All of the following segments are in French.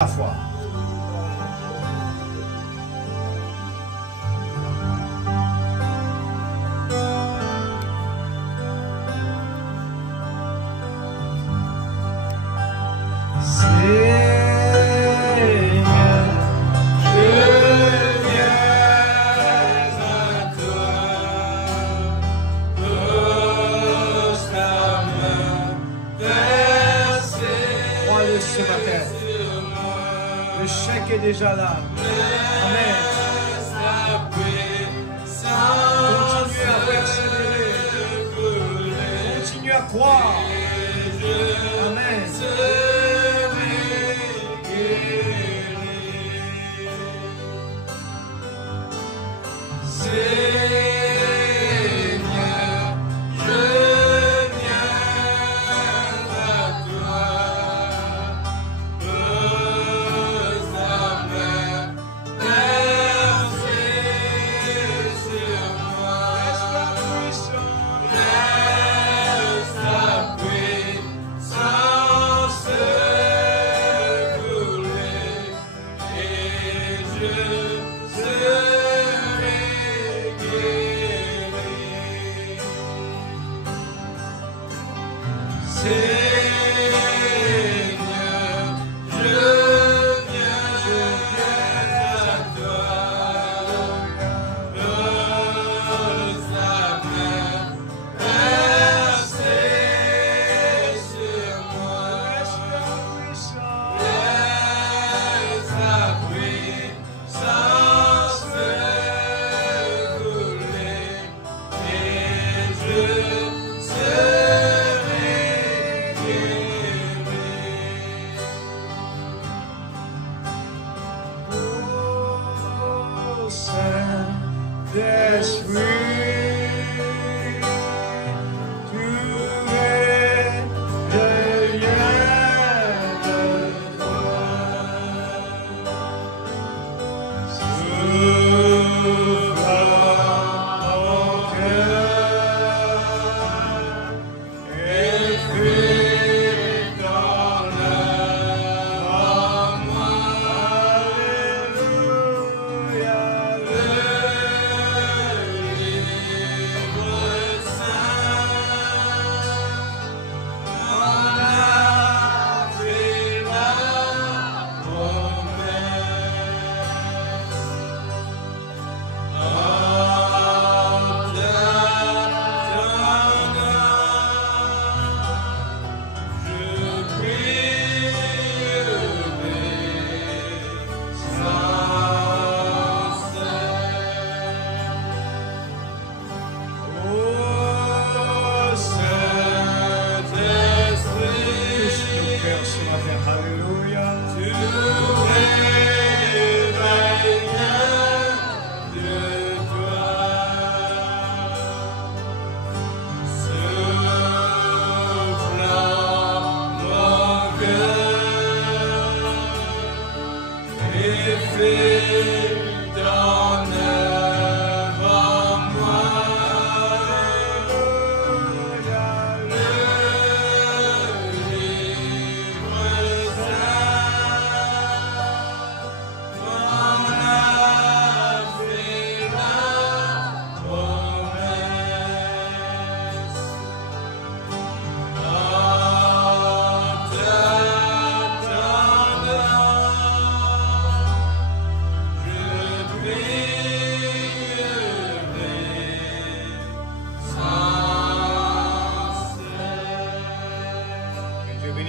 la foi. Est déjà là. Amen. Continuez à persévérer. Continuez à croire. Amen.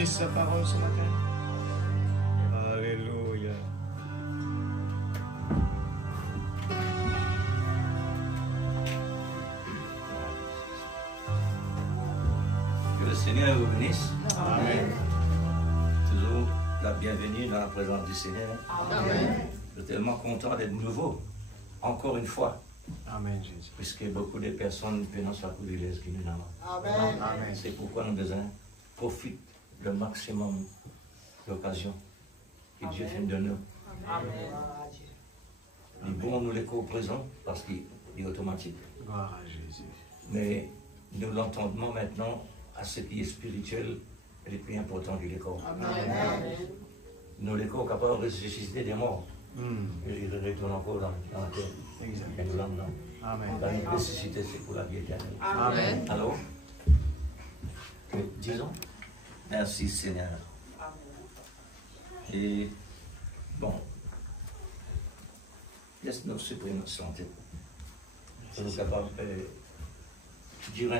Sa parole ce matin. Alléluia. Que le Seigneur vous bénisse. Amen. Toujours la bienvenue dans la présence du Seigneur. Amen. Je suis tellement content d'être nouveau, encore une fois. Amen, Jésus. Puisque beaucoup de personnes pénissent la cour de l'Église qui nous avons. Amen. Amen. C'est pourquoi nous devons profiter le maximum d'occasions que Dieu fait de nous. Amen. Il est bon, nous les co-présents parce qu'il est automatique. Gloire à Jésus. Mais nous l'entendons maintenant à ce qui est spirituel et le plus important du décor. Amen. nous les corps capables de ressusciter des morts. Et ils retournent encore dans la terre. Exact. Et nous l'emmenons. Amen. La ressuscité, c'est pour la vie éternelle. Amen. Alors, disons, merci Seigneur. Et bon, laisse-nous supprimer notre santé. Nous sommes capables de dire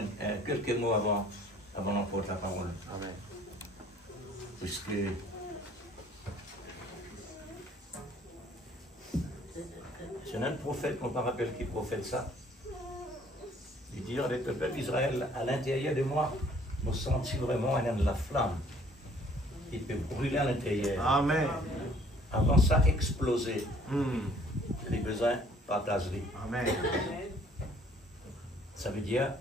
quelques mots avant d'emporter la parole. Amen. Puisque c'est un prophète, on ne me rappelle qui prophète ça. Il dit avec le peuple d'Israël, à l'intérieur de moi, nous sentons vraiment de la flamme. Il peut brûler à l'intérieur. Amen. Avant ça, exploser. Les besoins partagés. Amen. Ça veut dire,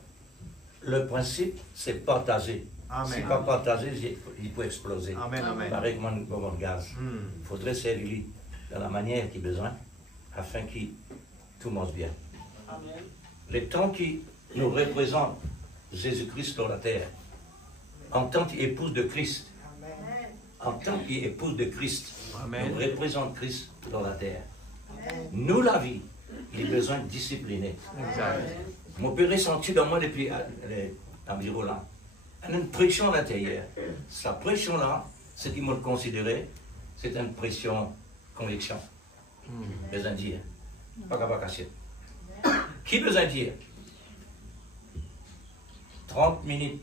le principe, c'est partager. Amen. Si pas partager, il peut exploser. Amen. Amen. Pareil comme un bombe de gaz. Il faudrait servir dans la manière qu'il a besoin, afin que tout marche bien. Amen. Les temps qui nous représentent Jésus-Christ sur la terre, en tant qu'épouse de Christ, en tant qu'épouse de Christ, Amen. nous représente Christ dans la terre. Nous, la vie, il a besoin de discipliner. Exact. Mon père est senti dans moi depuis environ là. Une pression à l'intérieur. Sa pression-là, ce qu'il m'a considéré, c'est une pression conviction. Besoin de dire. Pas capable de cacher. Qui besoin de dire 30 minutes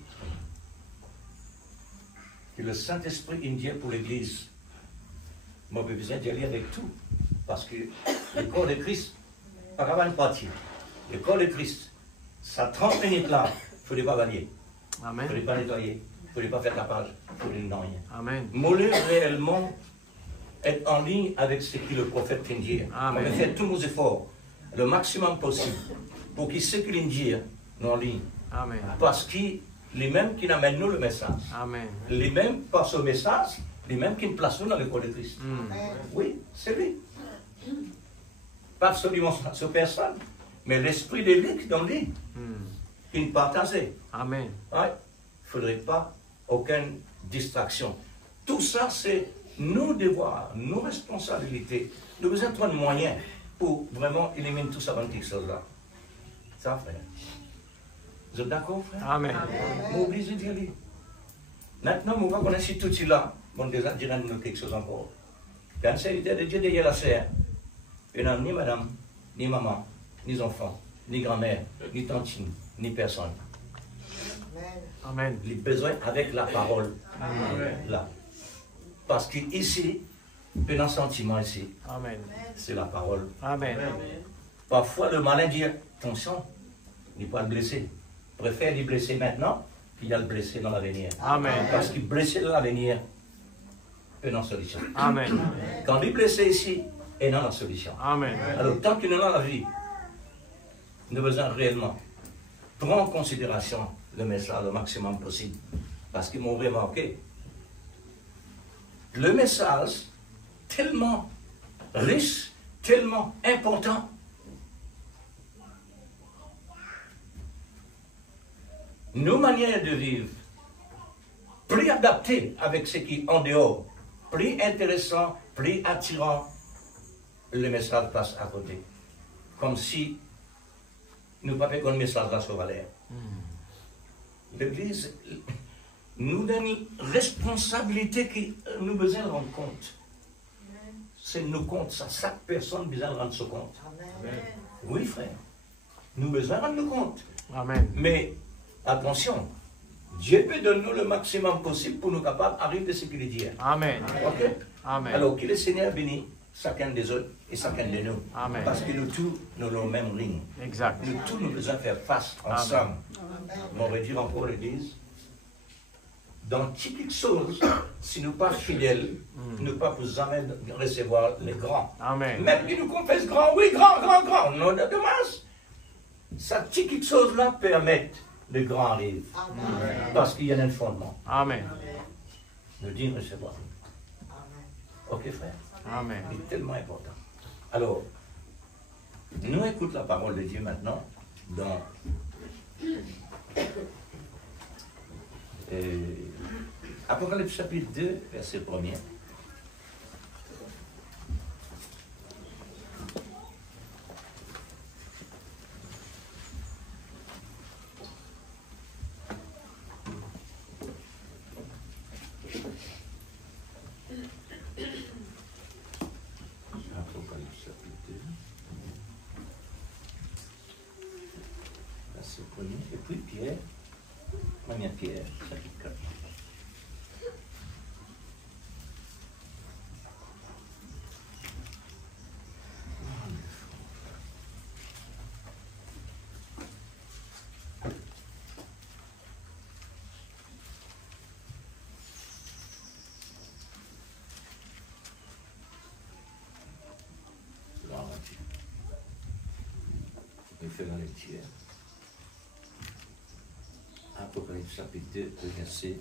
que le Saint-Esprit indien pour l'Église. Moi, j'ai besoin d'y aller avec tout. Parce que le corps de Christ, pas capable de partir. Le corps de Christ, ça 30 minutes-là, il ne faut pas balayer. Il ne Amen. faut pas nettoyer. Il ne faut pas faire tapage. Il faut rien. Amen. Moller réellement être en ligne avec ce que le prophète vient dire. Amen. On va faire tous nos efforts, le maximum possible, pour qu'il sait qu'il vient dire, nous en ligne. Amen. Parce qu'il les mêmes qui amènent nous le message. Amen. Les mêmes par ce message, les mêmes qui nous placent nous dans le corps de Christ. Oui, c'est lui. Pas absolument sur personne, mais l'esprit de lui qui est dans lui, qui nous partageait. Amen. Ouais. Il ne faudrait pas aucune distraction. Tout ça, c'est nos devoirs, nos responsabilités. Nous avons besoin de moyens pour vraiment éliminer tout ça dans quelque chose là. Ça, frère. Vous êtes d'accord, frère? Amen. Vous obligez d'y aller. Maintenant, on va connaître tout cela. On déjà dirait nous quelque chose encore. Quand le serviteur de Dieu derrière la serre, il n'a ni madame, ni maman, ni enfants, ni grand-mère, ni tantine, ni personne. Amen. Les besoins avec la parole. Là. Parce qu'ici, il y a un sentiment ici. Amen. C'est la parole. Amen. Parfois, le malin dit, attention, il n'est pas le blesser. Préfère le blesser maintenant qu'il y a le blessé dans l'avenir. Amen. Parce qu'il blessé dans l'avenir, il y a une solution. Amen. Quand il est blessé ici, il y a une solution. Amen. Alors, tant qu'il est dans la vie, nous avons besoin réellement prendre en considération le message le maximum possible. Parce qu'ils m'ont remarqué. Le message, tellement riche, tellement important, nos manières de vivre, plus adaptées avec ce qui est en dehors, plus intéressant, plus attirant, le message passe à côté. Comme si nous n'avions pas de message là sur l'air. L'Église nous donne une responsabilité que nous besoin de rendre compte. C'est nos comptes, ça, chaque personne a besoin de rendre ce compte. Oui, frère. Nous avons besoin de rendre compte. Amen. Mais attention, Dieu peut donner le maximum possible pour nous capables d'arriver à ce qu'il dit. Amen. Ok? Amen. Alors que le Seigneur bénisse chacun des autres et chacun de nous. Amen. Parce que nous tous, nous avons la même ligne. Exact. Nous tous, nous devons faire face ensemble. On va dire encore l'Église. Dans toutes choses, si nous ne sommes pas fidèles, nous ne pouvons jamais recevoir les grands. Amen. Même qui nous confessent grand, oui, grand, grand, grand. Non, de dommage. Cette petite chose-là permet le grand arrive. Parce qu'il y a un fondement. Amen. Nous dire recevoir. Ok, frère? Amen. C'est tellement important. Alors, nous écoutons la parole de Dieu maintenant dans Apocalypse chapitre 2, verset 1er. puis Pierre, première Pierre, chapitre 4. Faire la lecture. Apocalypse chapitre 2, verset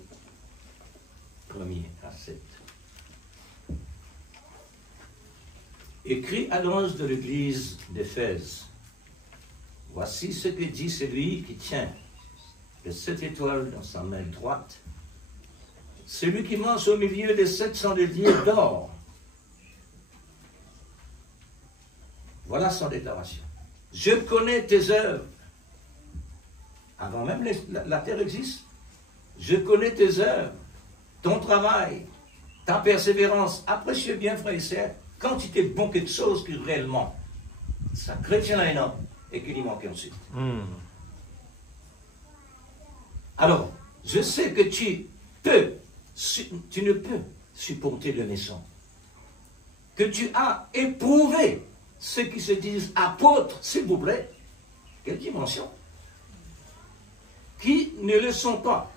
1er à 7. Écrit à l'ange de l'église d'Éphèse, voici ce que dit celui qui tient les 7 étoiles dans sa main droite, celui qui mange au milieu des 7 chandeliers d'or. Voilà son déclaration. Je connais tes œuvres. Avant même la terre existe. Je connais tes œuvres, ton travail, ta persévérance. Appréciez bien, frères et sœurs, quand il est bon quelque chose qui réellement, ça chrétien là énorme, et qu'il y manque ensuite. Alors, je sais que tu ne peux supporter le méchant. Que tu as éprouvé ceux qui se disent apôtres, s'il vous plaît, quelle dimension, qui ne le sont pas,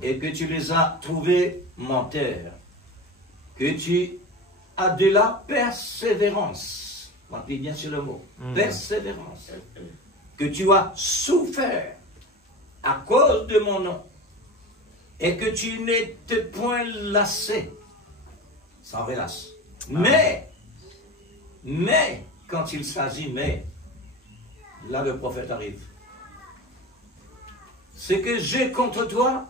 et que tu les as trouvés menteurs, que tu as de la persévérance, marquez bien sur le mot, persévérance, que tu as souffert à cause de mon nom, et que tu n'étais point lassé, sans relâche. Mais, quand il s'agit, là le prophète arrive. Ce que j'ai contre toi,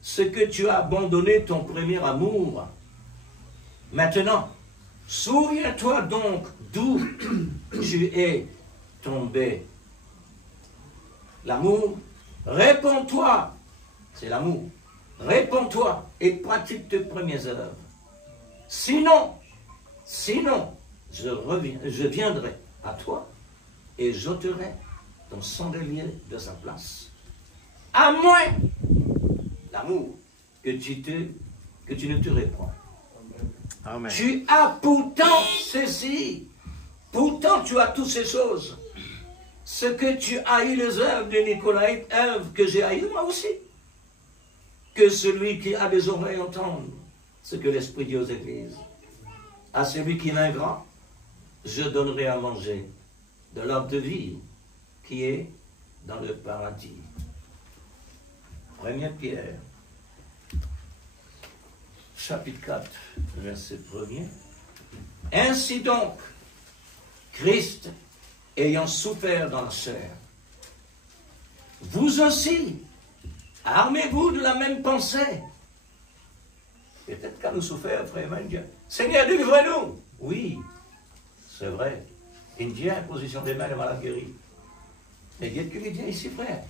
c'est que tu as abandonné ton premier amour. Maintenant, souviens-toi donc d'où tu es tombé. L'amour, réponds-toi, c'est l'amour. Réponds-toi et pratique tes premières œuvres. Sinon, je viendrai à toi et j'ôterai ton chandelier de sa place. À moins, l'amour, que tu ne te réponds. Amen. Tu as pourtant ceci, pourtant tu as toutes ces choses. Ce que tu haïs les œuvres de Nicolas, œuvres que j'ai haïs moi aussi. Que celui qui a des oreilles entende ce que l'Esprit dit aux églises. À celui qui est ingrat, je donnerai à manger de l'arbre de vie qui est dans le paradis. 1 Pierre, chapitre 4, verset 1er. Ainsi donc, Christ, ayant souffert dans la chair, vous aussi, armez-vous de la même pensée. Peut-être qu'à nous souffrir, frère Dieu. Seigneur, délivrez-nous. Oui, c'est vrai. Il dit imposition des mains, le malade guéri. Mais Dieu que lui dit ici, frère.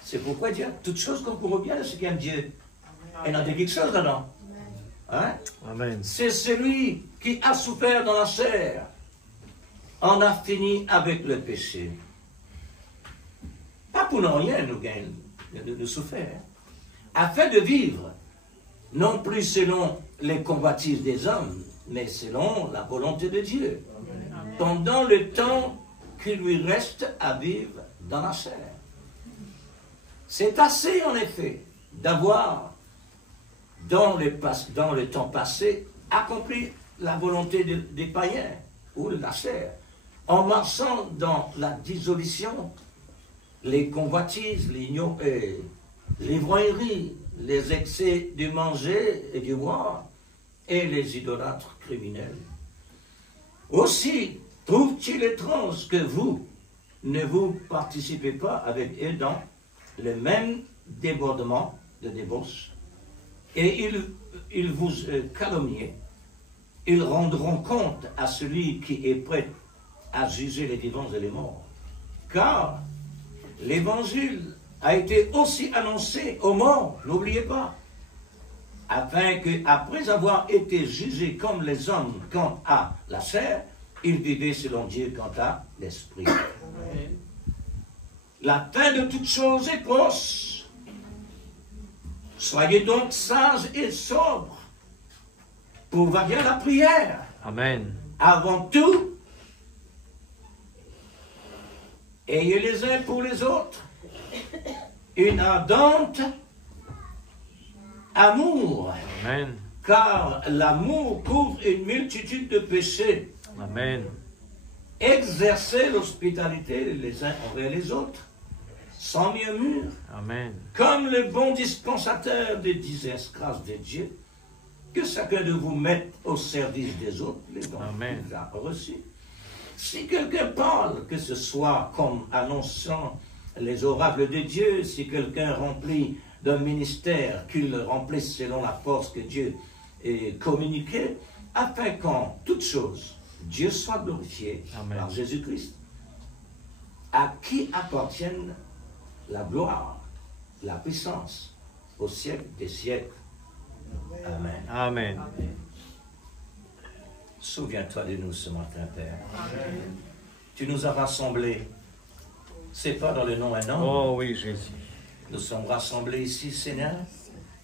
C'est pourquoi Dieu, toutes choses concourent bien à ce qui aime Dieu. Et il en dit quelque chose là-dedans. Hein? Amen. C'est celui qui a souffert dans la chair. On a fini avec le péché. Pas pour ne rien nous gagner de souffrir. Afin de vivre, non plus selon les convoitises des hommes, mais selon la volonté de Dieu. Pendant le temps qu'il lui reste à vivre dans la chair. C'est assez, en effet, d'avoir, dans le temps passé, accompli la volonté des païens, ou de la chair, en marchant dans la dissolution, les convoitises, l'ivrognerie, les excès du manger et du boire, et les idolâtres criminels. Aussi, trouve-t-il étrange que vous ne vous participez pas avec eux dans le même débordement de débauche, et ils vous calomnient, ils rendront compte à celui qui est prêt à juger les vivants et les morts. Car l'évangile a été aussi annoncé aux morts, n'oubliez pas, afin qu'après avoir été jugés comme les hommes quant à la chair, ils vivaient selon Dieu quant à l'esprit. La fin de toutes choses est proche. Soyez donc sages et sobres pour varier la prière. Amen. Avant tout, ayez les uns pour les autres une ardente amour, Amen. car l'amour couvre une multitude de péchés. Amen. Exercez l'hospitalité les uns envers les autres, sans murmure, Amen. comme le bon dispensateur des diverses grâces de Dieu, que chacun de vous mette au service des autres les dons Amen. qu'il a reçus. Si quelqu'un parle, que ce soit comme annonçant les oracles de Dieu, si quelqu'un remplit d'un ministère, qu'il le remplisse selon la force que Dieu est communiquée, afin qu'en toutes choses, Dieu soit glorifié Amen. par Jésus-Christ, à qui appartiennent la gloire, la puissance, au siècle des siècles. Amen. Amen. Souviens-toi de nous ce matin, Père. Tu nous as rassemblés. C'est pas dans le nom d'un homme. Oh oui, Jésus. Nous sommes rassemblés ici, Seigneur.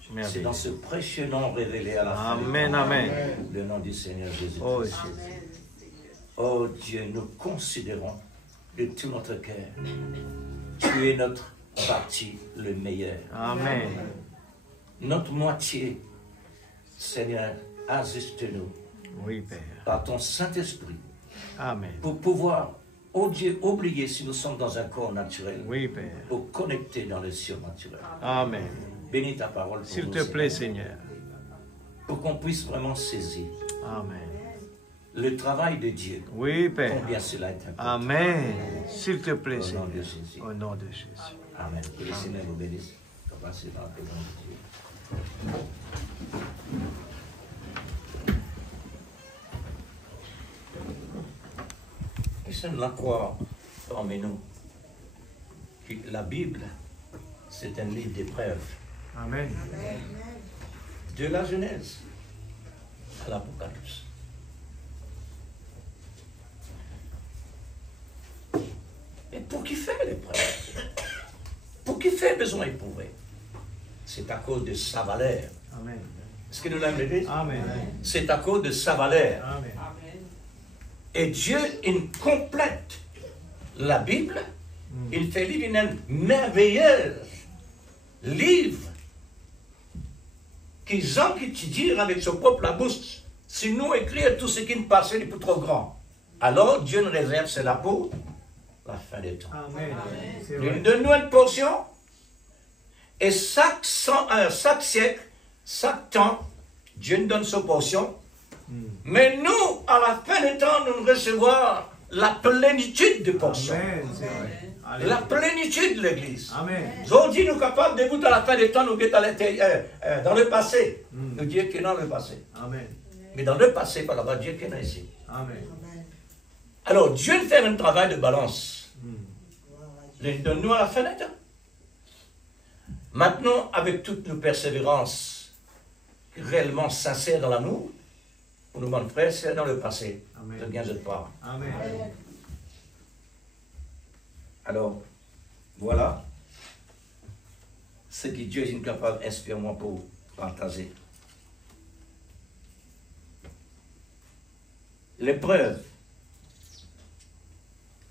C'est Merveilleux. dans ce précieux nom révélé à la fin. Amen, amen. Le nom du Seigneur Jésus. Oh Jésus. Oh Dieu, nous considérons de tout notre cœur. Tu es notre parti le meilleur. Amen. Notre moitié, Seigneur, assiste-nous Oui, Père. par ton Saint-Esprit Amen. pour pouvoir, oh Dieu, oublier si nous sommes dans un corps naturel, Oui, Père. pour connecter dans le surnaturel. Amen. Bénis ta parole pour S'il nous, te plaît, Seigneur, Seigneur. pour qu'on puisse vraiment saisir Amen. le travail de Dieu, Oui, Père. combien cela est important. Amen. S'il te plaît, Au nom Seigneur. de Jésus. Au nom de Jésus. Amen. Que le Seigneur vous bénisse. Passez dans la présence de Dieu. Nous sommes là quoi parmi nous que la Bible, c'est un livre d'épreuves. Amen. De la Genèse à l'Apocalypse. Et pour qui fait l'épreuve? Pour qui fait besoin d'éprouver? C'est à cause de sa valeur. Amen. Est-ce que nous l'avons dit? Amen. C'est à cause de sa valeur. Amen. Et Dieu, il complète la Bible. Il fait livre un merveilleux livre qui Jean qui te dit avec son propre la bouche, si nous écrire tout ce qui nous passait n'est plus trop grand. Alors Dieu nous réserve cela pour la fin des temps. Amen. C'est Il vrai. nous donne une portion et chaque siècle, chaque temps, Dieu nous donne sa portion. Mais nous, à la fin des temps, nous recevons la plénitude de portions. Amen. C'est vrai. La Alléluia. plénitude de l'Église. Amen. Aujourd'hui, nous sommes capables de vous, à la fin des temps, nous être dans le passé. Nous Dieu qui est dans le passé. Amen. Mais dans le passé, par là-bas, Dieu qui est ici. Amen. Alors, Dieu fait un travail de balance. Il donne nous à la fin des temps. Maintenant, avec toute nos persévérances réellement sincères dans l'amour, pour nous, mon frère, c'est dans le passé. Amen. De bien je te parle. Amen. Alors, voilà ce que Dieu est capable d'inspirer moi pour partager. L'épreuve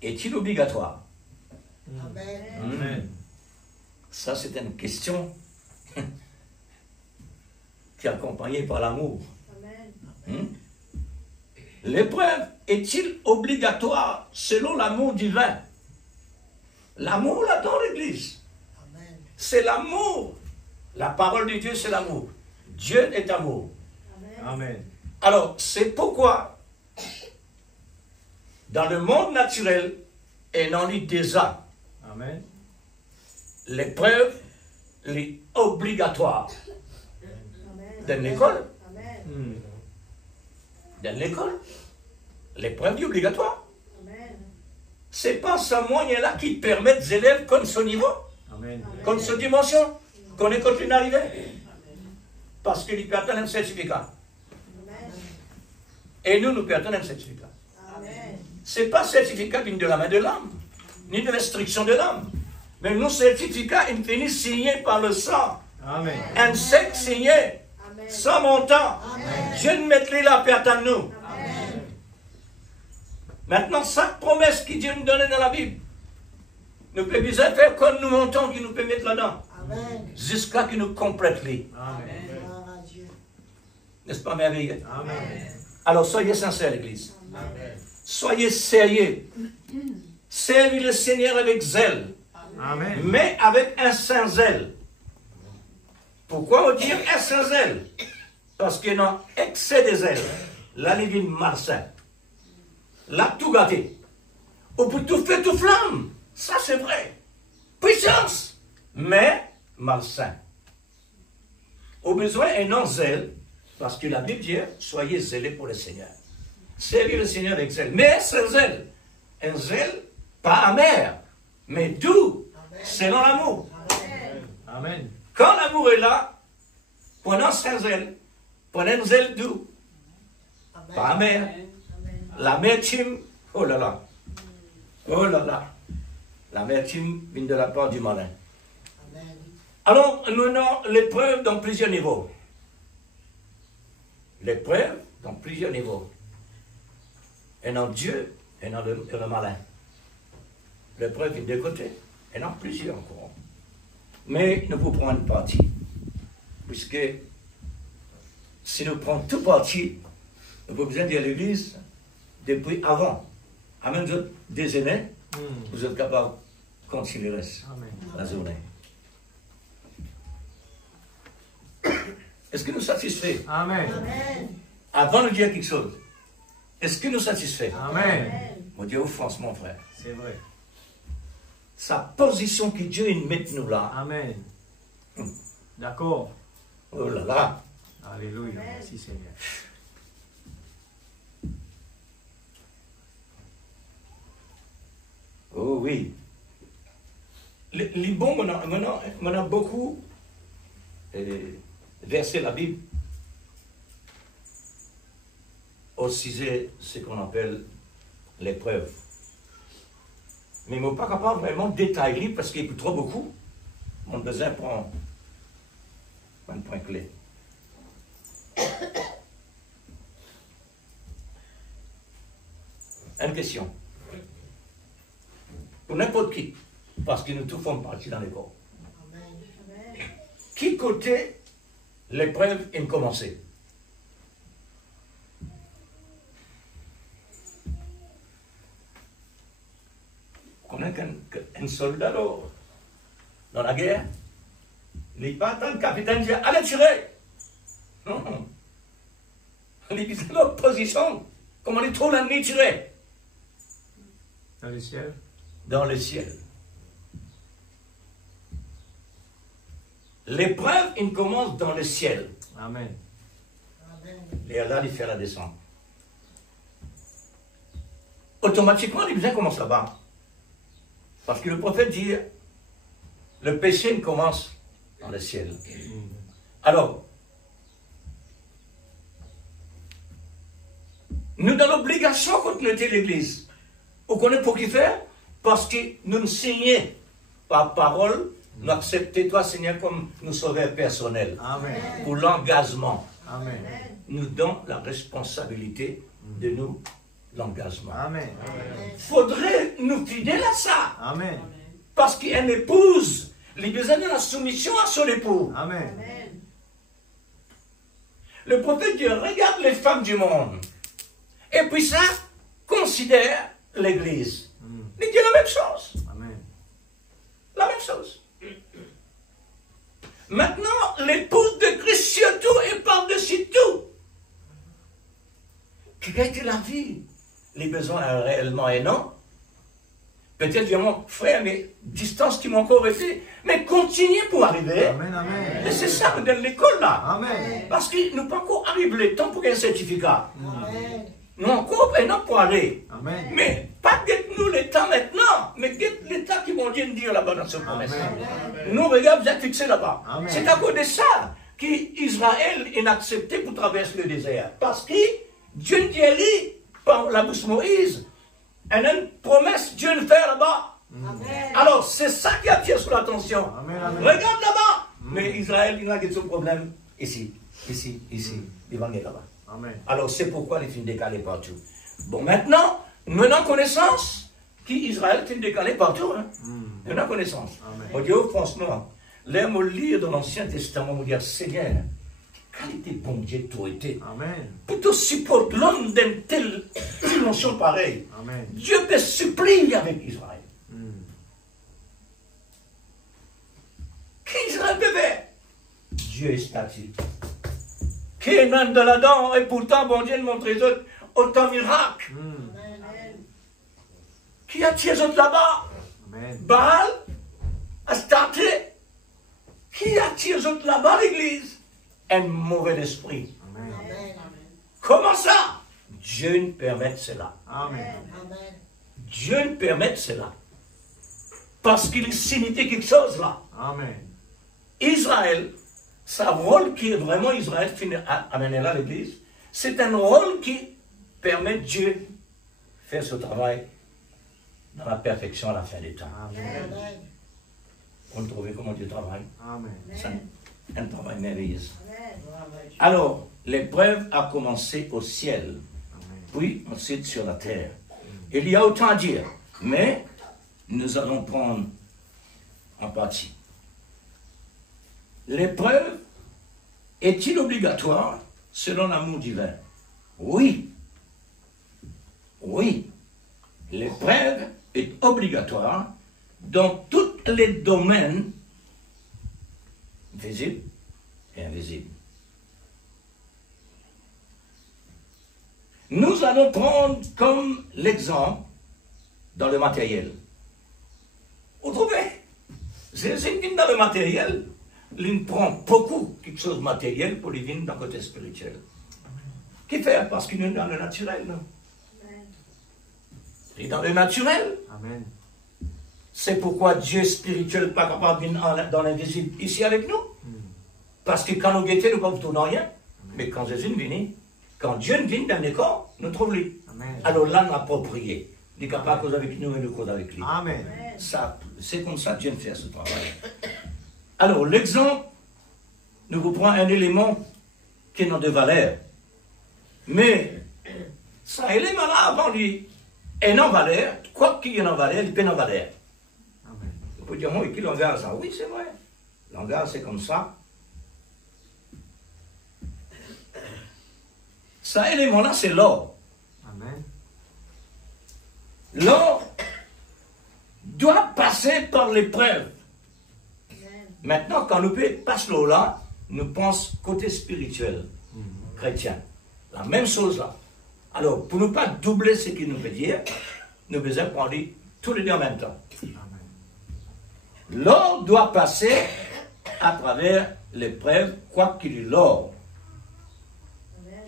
est-il obligatoire? Amen. Ça, c'est une question qui est accompagnée par l'amour. L'épreuve est-il obligatoire selon l'amour divin? L'amour là dans l'Église. C'est l'amour. La parole de Dieu, c'est l'amour. Dieu est amour. Amen. Alors, c'est pourquoi, dans le monde naturel, et dans les déjà, Amen. l'épreuve est obligatoire. Dans l'école, dans l'école, l'épreuve est obligatoire. C'est pas ce moyen-là qui permet aux élèves comme son niveau, Amen. comme sa dimension, qu'on est continue d'arriver. Parce qu'ils peuvent attendre un certificat. Et nous, nous pouvons attendre un certificat. Ce n'est pas un certificat qui vient de la main de l'âme, ni de l'instruction de l'âme. Mais nos certificats, ils finissent signés par le sang. Amen. Un chèque signé, sans montant. Dieu ne mettrait la perte à nous. Maintenant, chaque promesse que Dieu nous donnait dans la Bible, nous pouvons bien faire comme nous montons qu'il nous peut mettre là-dedans. Jusqu'à qu'il nous complète. Amen. N'est-ce pas merveilleux? Amen. Alors soyez sincères, l'Église. Soyez sérieux. Servez le Seigneur avec zèle. Amen. Mais avec un saint zèle. Pourquoi on dit un saint zèle? Parce que dans excès de zèle, la divine malsain. L'a tout gâté. Ou pour tout feu, tout flamme. Ça c'est vrai. Puissance. Mais malsain. Au besoin, un non zèle. Parce que la Bible dit, soyez zélés pour le Seigneur. Servez le Seigneur avec zèle. Mais c'est zèle. Un zèle, pas amer, mais doux, selon l'amour. Amen. Quand l'amour est là, prenons un zèle, prenez un zèle doux, pas amer. L'amertume, oh là là, oh là là, l'amertume vient de la part du malin. Alors, nous avons l'épreuve dans plusieurs niveaux. L'épreuve dans plusieurs niveaux. Et dans Dieu et dans le malin. L'épreuve vient de côté. Et dans plusieurs encore. Mais nous pouvons prendre parti. Puisque si nous prenons tout parti, nous avons besoin de l'Église depuis avant. À même des années, vous êtes capables de continuer la journée. Est-ce que nous satisfait? Amen. Avant de dire quelque chose, est-ce que nous satisfait? Amen. Mon Dieu, franchement, mon frère. C'est vrai. Sa position que Dieu met nous là. Amen. D'accord. Oh là là. Alléluia. Merci Seigneur. Oh oui. Les bons, on a beaucoup versé la Bible au sujet de ce qu'on appelle l'épreuve. Mais je ne suis pas capable vraiment de détailler parce qu'il y a trop beaucoup. Mon besoin prend un point clé. Une question. Pour n'importe qui, parce que nous tous faisons partie dans les corps. Qui côté l'épreuve est commencée? On connaît qu'un soldat dans la guerre, il n'est pas tant le capitaine dit allez tirer. Non. Il est dans l'opposition. Comment on est trop l'ennemi tirer? Dans le ciel. Dans le ciel. L'épreuve, il commence dans le ciel. Amen. Et Allah, il fait la descente. Automatiquement, les besoins commencent là-bas. Parce que le prophète dit, le péché commence dans le ciel. Alors, nous avons l'obligation de continuer l'Église. Vous connaissez pour qui faire? Parce que nous nous signons par parole, nous acceptons toi, Seigneur, comme nous sauveur personnel. Amen. Pour l'engagement. Amen. Nous donnons la responsabilité de nous, l'engagement. Amen. Il faudrait nous fidèles à ça. Amen. Parce qu'une épouse, il a besoin de la soumission à son époux. Amen. Le prophète dit, regarde les femmes du monde. Et puis ça, considère l'Église. Il dit la même chose. Amen. La même chose. Maintenant, l'épouse de Christ surtout et par-dessus tout. Quelle a été la vie? Les besoins réellement et non. Peut-être, mon frère, mais distance qui m'a encore été. Mais continuez pour arriver. Amen. Amen. Et c'est ça, dans l'école là. Amen. Parce qu'il nous pas encore arrivé le temps pour un certificat. Nous encore non pour aller. Amen. Mais pas guette-nous le temps maintenant, mais guette l'état qui vont Dieu nous dire là-bas dans ce promesse. Nous, regarde, vous êtes fixés là-bas. C'est à cause de ça qu'Israël est accepté pour traverser le désert. Parce que Dieu nous dit par la bouche de Moïse, une promesse Dieu nous fait là-bas. Alors, c'est ça qui attire son attention. Amen, amen. Regarde là-bas. Mais Israël, il a des problèmes ici, ici, ici. Il va aller là-bas. Amen. Alors, c'est pourquoi les films décalés partout. Bon, maintenant, nous avons connaissance qu'Israël est décalé partout. Hein? Nous avons connaissance. Amen. On dit, oh, franchement, les mots lire dans l'Ancien Testament, on dit, Seigneur, quel était bon Dieu toi été Amen. pour te supporter l'homme d'une telle dimension pareille. Amen. Dieu te supplie avec Israël. Qu'Israël bébé, Dieu est statique. Qui est même de là-dedans, et pourtant, bon Dieu montre les autres autant miracles. Qui attire les autres là-bas? Amen. Baal, Astarté. Qui attire les autres là-bas, l'église? Un mauvais esprit. Amen. Comment ça? Dieu ne permet cela. Amen. Dieu ne permet cela. Parce qu'il signifie quelque chose là. Amen. Israël, sa rôle qui est vraiment Israël, amener là l'église, c'est un rôle qui permet Dieu de faire ce travail dans la perfection à la fin des temps. Amen. On trouve comment Dieu travaille. Amen. C'est un travail merveilleux. Alors, l'épreuve a commencé au ciel, puis ensuite sur la terre. Il y a autant à dire, mais nous allons prendre en partie. L'épreuve est-il obligatoire selon l'amour divin? Oui. Oui. L'épreuve est obligatoire dans tous les domaines visibles et invisibles. Nous allons prendre comme l'exemple dans le matériel. Vous trouvez? Jésus qui dans le matériel, il prend beaucoup quelque chose de matériel pour les venir dans le côté spirituel. Qui fait? Parce qu'il est dans le naturel. Non? Il est dans le naturel. Amen. C'est pourquoi Dieu spirituel n'est pas capable de venir dans l'invisible ici avec nous. Parce que quand nous guettons, nous ne pouvons tourner rien. Mais quand Jésus vient, quand Dieu vient dans les corps, nous trouvons lui. Amen. Alors là, nous approprié. Il est capable de causer avec nous et de causer avec lui. Amen. Ça, c'est comme ça que Dieu fait ce travail. Alors, l'exemple nous reprend un élément qui n'a de valeur. Mais, ça élément là avant lui est en valeur, quoi qu'il y ait en valeur, il peut en valeur. Amen. On peut dire, moi, qui langage ça? Oui, c'est vrai. Langage, c'est comme ça. Ça élément là, c'est l'or. Amen. L'or doit passer par l'épreuve. Maintenant, quand nous passons l'eau là, nous pensons côté spirituel, chrétien. La même chose là. Alors, pour ne pas doubler ce qu'il nous veut dire, nous devons prendre tous les deux en même temps. L'or doit passer à travers l'épreuve, quoi qu'il est l'or.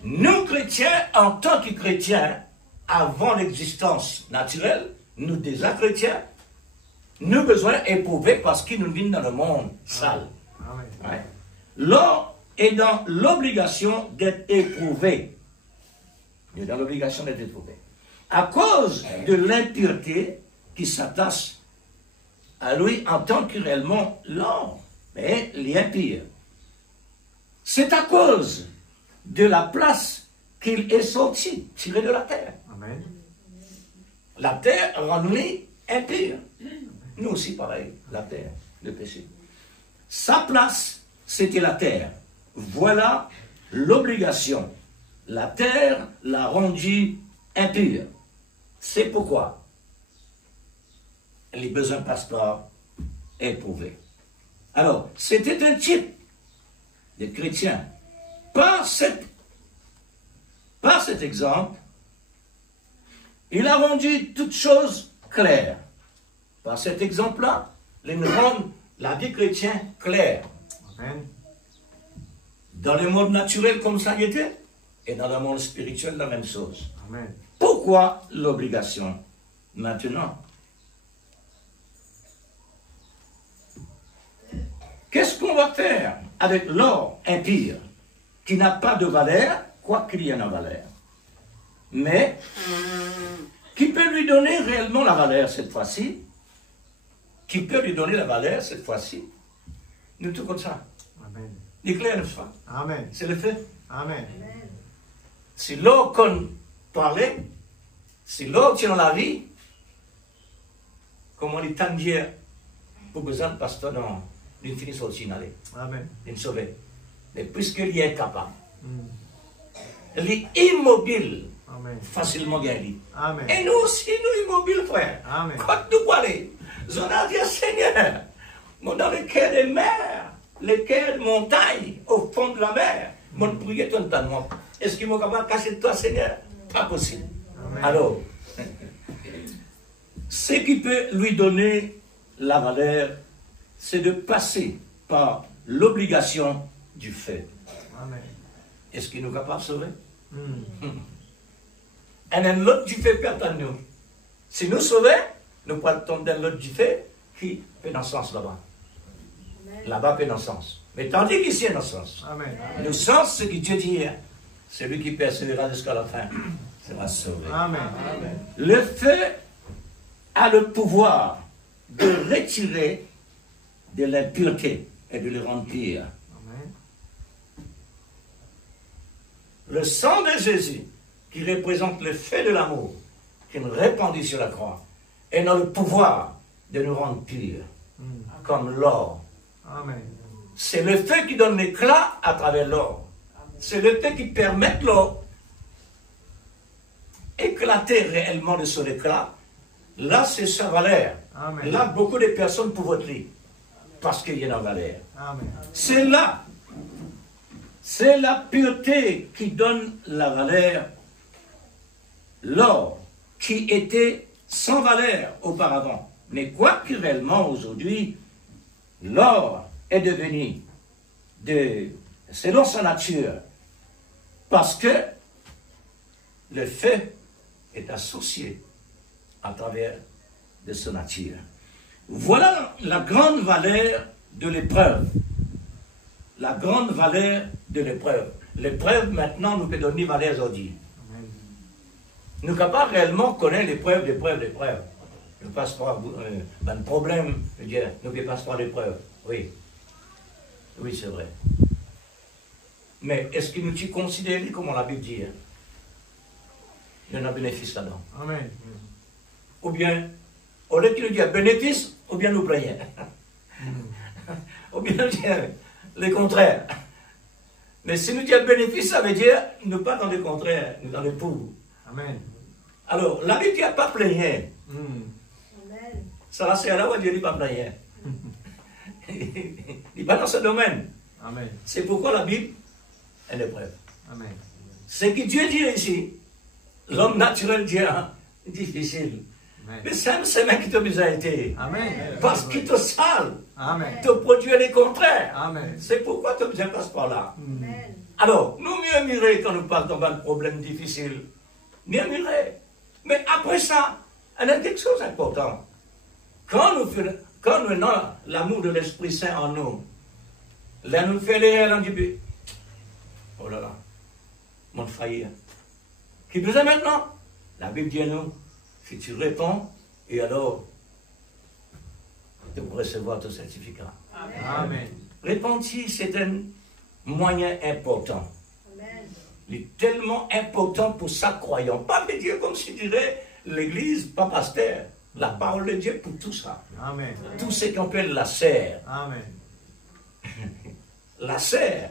Nous, chrétiens, en tant que chrétiens, avant l'existence naturelle, nous, déjà chrétiens, nous avons besoin d'éprouver parce qu'ils nous viennent dans le monde sale. Amen. Ouais. L'homme est dans l'obligation d'être éprouvé. Il est dans l'obligation d'être éprouvé. À cause de l'impureté qui s'attache à lui en tant que réellement l'homme, mais il est impur. C'est à cause de la place qu'il est sorti, tiré de la terre. Amen. La terre rend lui impur. Nous aussi, pareil, la terre, le péché. Sa place, c'était la terre. Voilà l'obligation. La terre l'a rendu impur. C'est pourquoi les besoins de passeport éprouvés. Alors, c'était un type des chrétiens. Par cet exemple, il a rendu toutes choses claires. Par cet exemple-là, il nous rend la vie chrétienne claire. Amen. Dans le monde naturel comme ça y était, et dans le monde spirituel la même chose. Amen. Pourquoi l'obligation maintenant? Qu'est-ce qu'on va faire avec l'or impur, qui n'a pas de valeur, quoi qu'il y ait en valeur, mais qui peut lui donner réellement la valeur cette fois-ci, qui peut lui donner la valeur cette fois-ci. Nous tout comme ça. Amen. L'éclair, n'est-ce pas? Amen. C'est le fait. Amen. C'est là qu'on parlait, c'est là que dans la vie, comme on dit tant dire, pour besoin de pasteur dans l'infini aussi d'aller, Amen. de sauver. Mais puisqu'il est capable, Mm. il est immobile, Amen. facilement gagné. Amen. Et nous aussi, nous immobiles, frère. Amen. Quand nous parlons, on a dit, Seigneur, dans le cœur des mers, le cœur de montagne, au fond de la mer, mon prière tout le temps. Est-ce qu'il m'a capable de cacher de toi, Seigneur? Pas possible. Amen. Alors, ce qui peut lui donner la valeur, c'est de passer par l'obligation du fait. Amen. Est-ce qu'il nous est capable de sauver? Mm. Et l'autre du fait perd à nous. Si nous sauvons, nous pouvons tomber dans l'autre du fait qui fait dans le sens là-bas. Là-bas, fait dans le sens. Mais tandis qu'ici, dans le sens. Amen. Le sens, ce que Dieu dit, celui qui persévérera jusqu'à la fin sera sauvé. Amen. Le feu a le pouvoir de retirer de l'impureté et de le rendre pire. Amen. Le sang de Jésus, qui représente le fait de l'amour, qui nous répandit sur la croix, et dans le pouvoir de nous rendre purs, Mm. comme l'or. Amen. C'est le feu qui donne l'éclat à travers l'or. C'est le feu qui permet l'or éclater réellement de son éclat. Là, c'est sa valeur. Amen. Là, beaucoup de personnes peuvent voter parce qu'il y a une valeur. Amen. C'est là. C'est la pureté qui donne la valeur. L'or qui était sans valeur auparavant. Mais quoi que réellement aujourd'hui, l'or est devenu selon sa nature. Parce que le feu est associé à travers de sa nature. Voilà la grande valeur de l'épreuve. La grande valeur de l'épreuve. L'épreuve, maintenant, nous peut donner valeur aujourd'hui. Amen. Nous ne pouvons pas réellement connaître l'épreuve. Nous passe par un problème, je veux dire, nous ne passe par l'épreuve. Oui. Oui, c'est vrai. Mais est-ce que nous t'y considérons, comme la Bible dit, il y en a bénéfice là-dedans? Amen. Ou bien, au lieu de nous dire bénéfice, ou bien nous plaignons. Ou bien nous dire le contraire. Mais si nous disons bénéfice, ça veut dire nous pas dans le contraire, nous dans le pour. Amen. Alors, la Bible dit pas plaigner. Mm. Ça va, c'est là où Dieu dit pas plaigner. Il n'est pas dans ce domaine. Amen. C'est pourquoi la Bible est l'épreuve. Amen. Ce que Dieu dit ici, l'homme naturel dit difficile. Amen. Mais c'est un semaine qui t'a besoin été. Amen. Parce qu'il te sale, Amen. te produit les contraires. Amen. C'est pourquoi tu as besoin de passer par là. Mm. Alors, nous murmurer quand nous parlons d'un problème difficile. Murmurer. Mais après ça, il y a quelque chose d'important. Quand nous avons l'amour de l'Esprit Saint en nous, là nous faisons les rêves, on dit, oh là là, mon faillir. Qui besoin maintenant? La Bible dit à nous, si tu réponds, et alors, tu pourras recevoir ton certificat. Amen. Repentir, c'est un moyen important. Il est tellement important pour sa croyant. Pas de Dieu comme si dirait l'Église, pas pasteur. La parole de Dieu pour tout ça. Amen. Tout ce qu'on appelle la serre. Amen. La serre.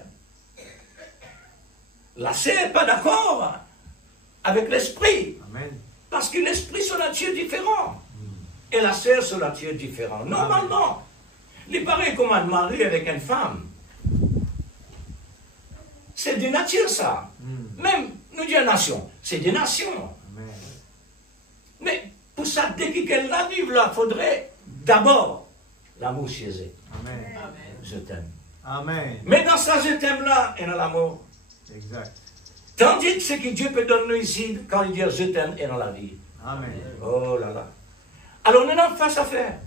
La serre n'est pas d'accord avec l'esprit. Amen. Parce que l'esprit, son nature est différent. Et la serre, son nature est différent. Normalement, il est pareil comme un mari avec une femme. C'est des natures, ça. Même, nous disons nation, c'est des nations. Amen. Mais pour ça, dès qu'elle la vive là, il faudrait d'abord l'amour chez eux. Amen. Je t'aime. Amen. Mais dans ça, je t'aime là, et dans l'amour. Exact. Tandis que ce que Dieu peut donner ici, quand il dit je t'aime, et dans la vie. Amen. Oh là là. Alors, nous avons face à faire.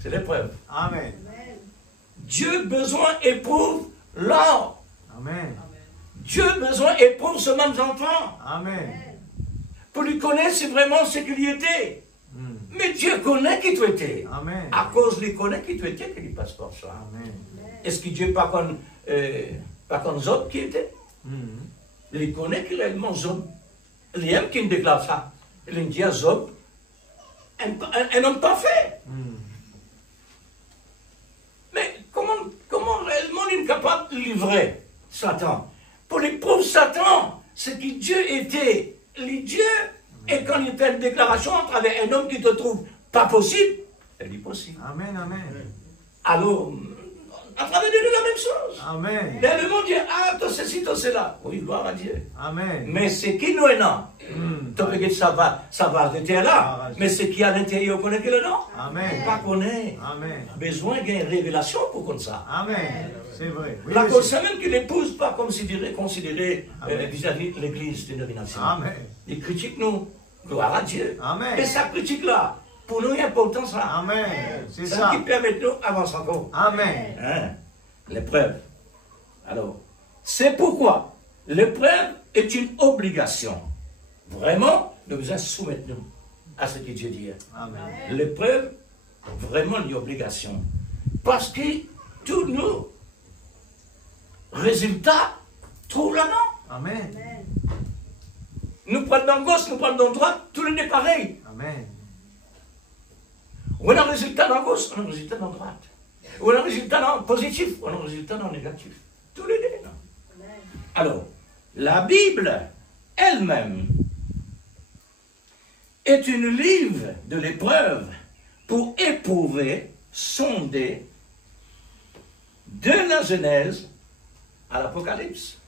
C'est l'épreuve. Amen. Dieu besoin éprouve l'or. Amen. Dieu besoin éprouve seulement nos enfants. Amen. Pour lui connaître c'est vraiment ce qu'il y était. Mais Dieu connaît qui tu étais. Amen. À cause qu'il connaît qui tu étais, qu'il passe par ça. Amen. Est-ce que Dieu pas comme Zob qui était? Il connaît qu'il réellement Zob. Il aime qu'il déclare ça. Il dit à Zob, un homme parfait. Mais comment réellement il est capable de livrer Satan? Pour l'éprouve Satan, c'est que Dieu était le Dieu. Et quand il fait une déclaration à travers un homme qui te trouve pas possible, elle dit possible. Amen. Amen. Alors, à travers de lui, la même chose. Amen. Mais le monde dit, ah, toi ceci, toi cela. Oui, gloire à Dieu. Amen. Mais c'est qui nous est là? Tu regardes, ça va à l'intérieur là. Mais ce qui est à l'intérieur, on connaît qui le nom? Amen. Pas connaît. Amen. Besoin d'une révélation pour comme ça. Amen. C'est vrai. Oui, La oui, cause, c'est même qu'il l'épouse pas comme considéré Amen. vis-à-vis de l'église dénomination. Amen. Il critique nous. Gloire à Dieu. Amen. Et sa critique là, pour nous, il est important ça. Amen. C'est Ça ça. qui permet de nous avancer encore. Amen. Hein? L'épreuve. Alors, c'est pourquoi l'épreuve est une obligation. Vraiment, nous devons soumettre nous à ce que Dieu dit. Amen. L'épreuve, vraiment une obligation. Parce que tous nos résultats trouvent là-dedans. Amen. Nous prenons dans gauche, nous prenons dans droite, tout le monde est pareil. Amen. On a un résultat dans gauche, on a un résultat dans droite. On a un résultat dans positif, on a un résultat dans négatif. Tous les deux. Non? Alors, la Bible elle-même est une livre de l'épreuve pour éprouver, sonder, de la Genèse à l'Apocalypse.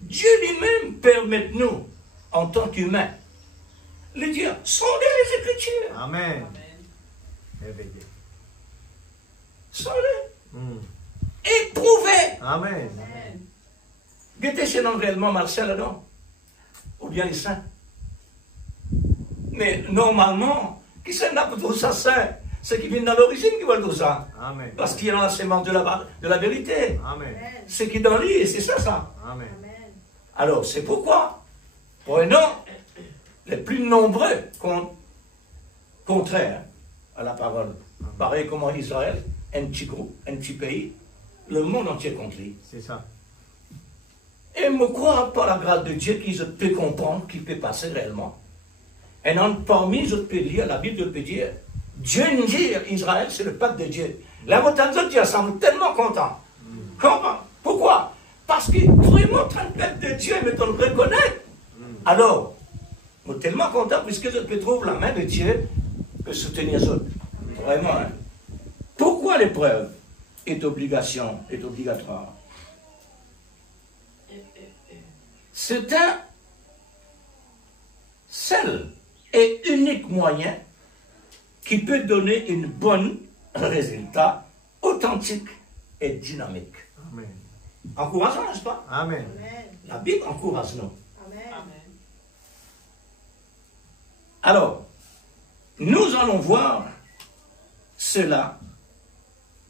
Dieu lui-même permet nous, en tant qu'humains, de dire, sondez les Écritures. Amen. Réveillé. Sondez. Éprouvez. Amen. Guettez chez nous réellement Marcel là-dedans. Ou bien les saints. Mais normalement, qui c'est là pour tout ça saint? C'est qui vient dans l'origine qui voit tout ça. Amen. Parce qu'il y a dans la sémence de la vérité. Amen. C'est qui est dans lui, c'est ça, ça. Amen. Alors, c'est pourquoi, prenons les plus nombreux contraires à la parole. Pareil comme en Israël, un petit groupe, un petit pays, le monde entier contre lui. C'est ça. Et me crois par la grâce de Dieu qu'ils peut comprendre, qu'il peut passer réellement. Et non, parmi les autres pays, la Bible peut dire, Dieu nous dit, Israël, c'est le peuple de Dieu. Là, vous Dieu semble tellement content. Comment? Pourquoi? Parce que vraiment, le peuple de Dieu, mais on le reconnaît. Alors, nous sommes tellement contents puisque je peux trouver la main de Dieu que soutenir les autres. Vraiment. Hein? Pourquoi l'épreuve est obligatoire? C'est un seul et unique moyen qui peut donner un bon résultat authentique et dynamique. Amen. Encourageant, n'est-ce pas? Amen. La Bible encourage nous. Alors, nous allons voir cela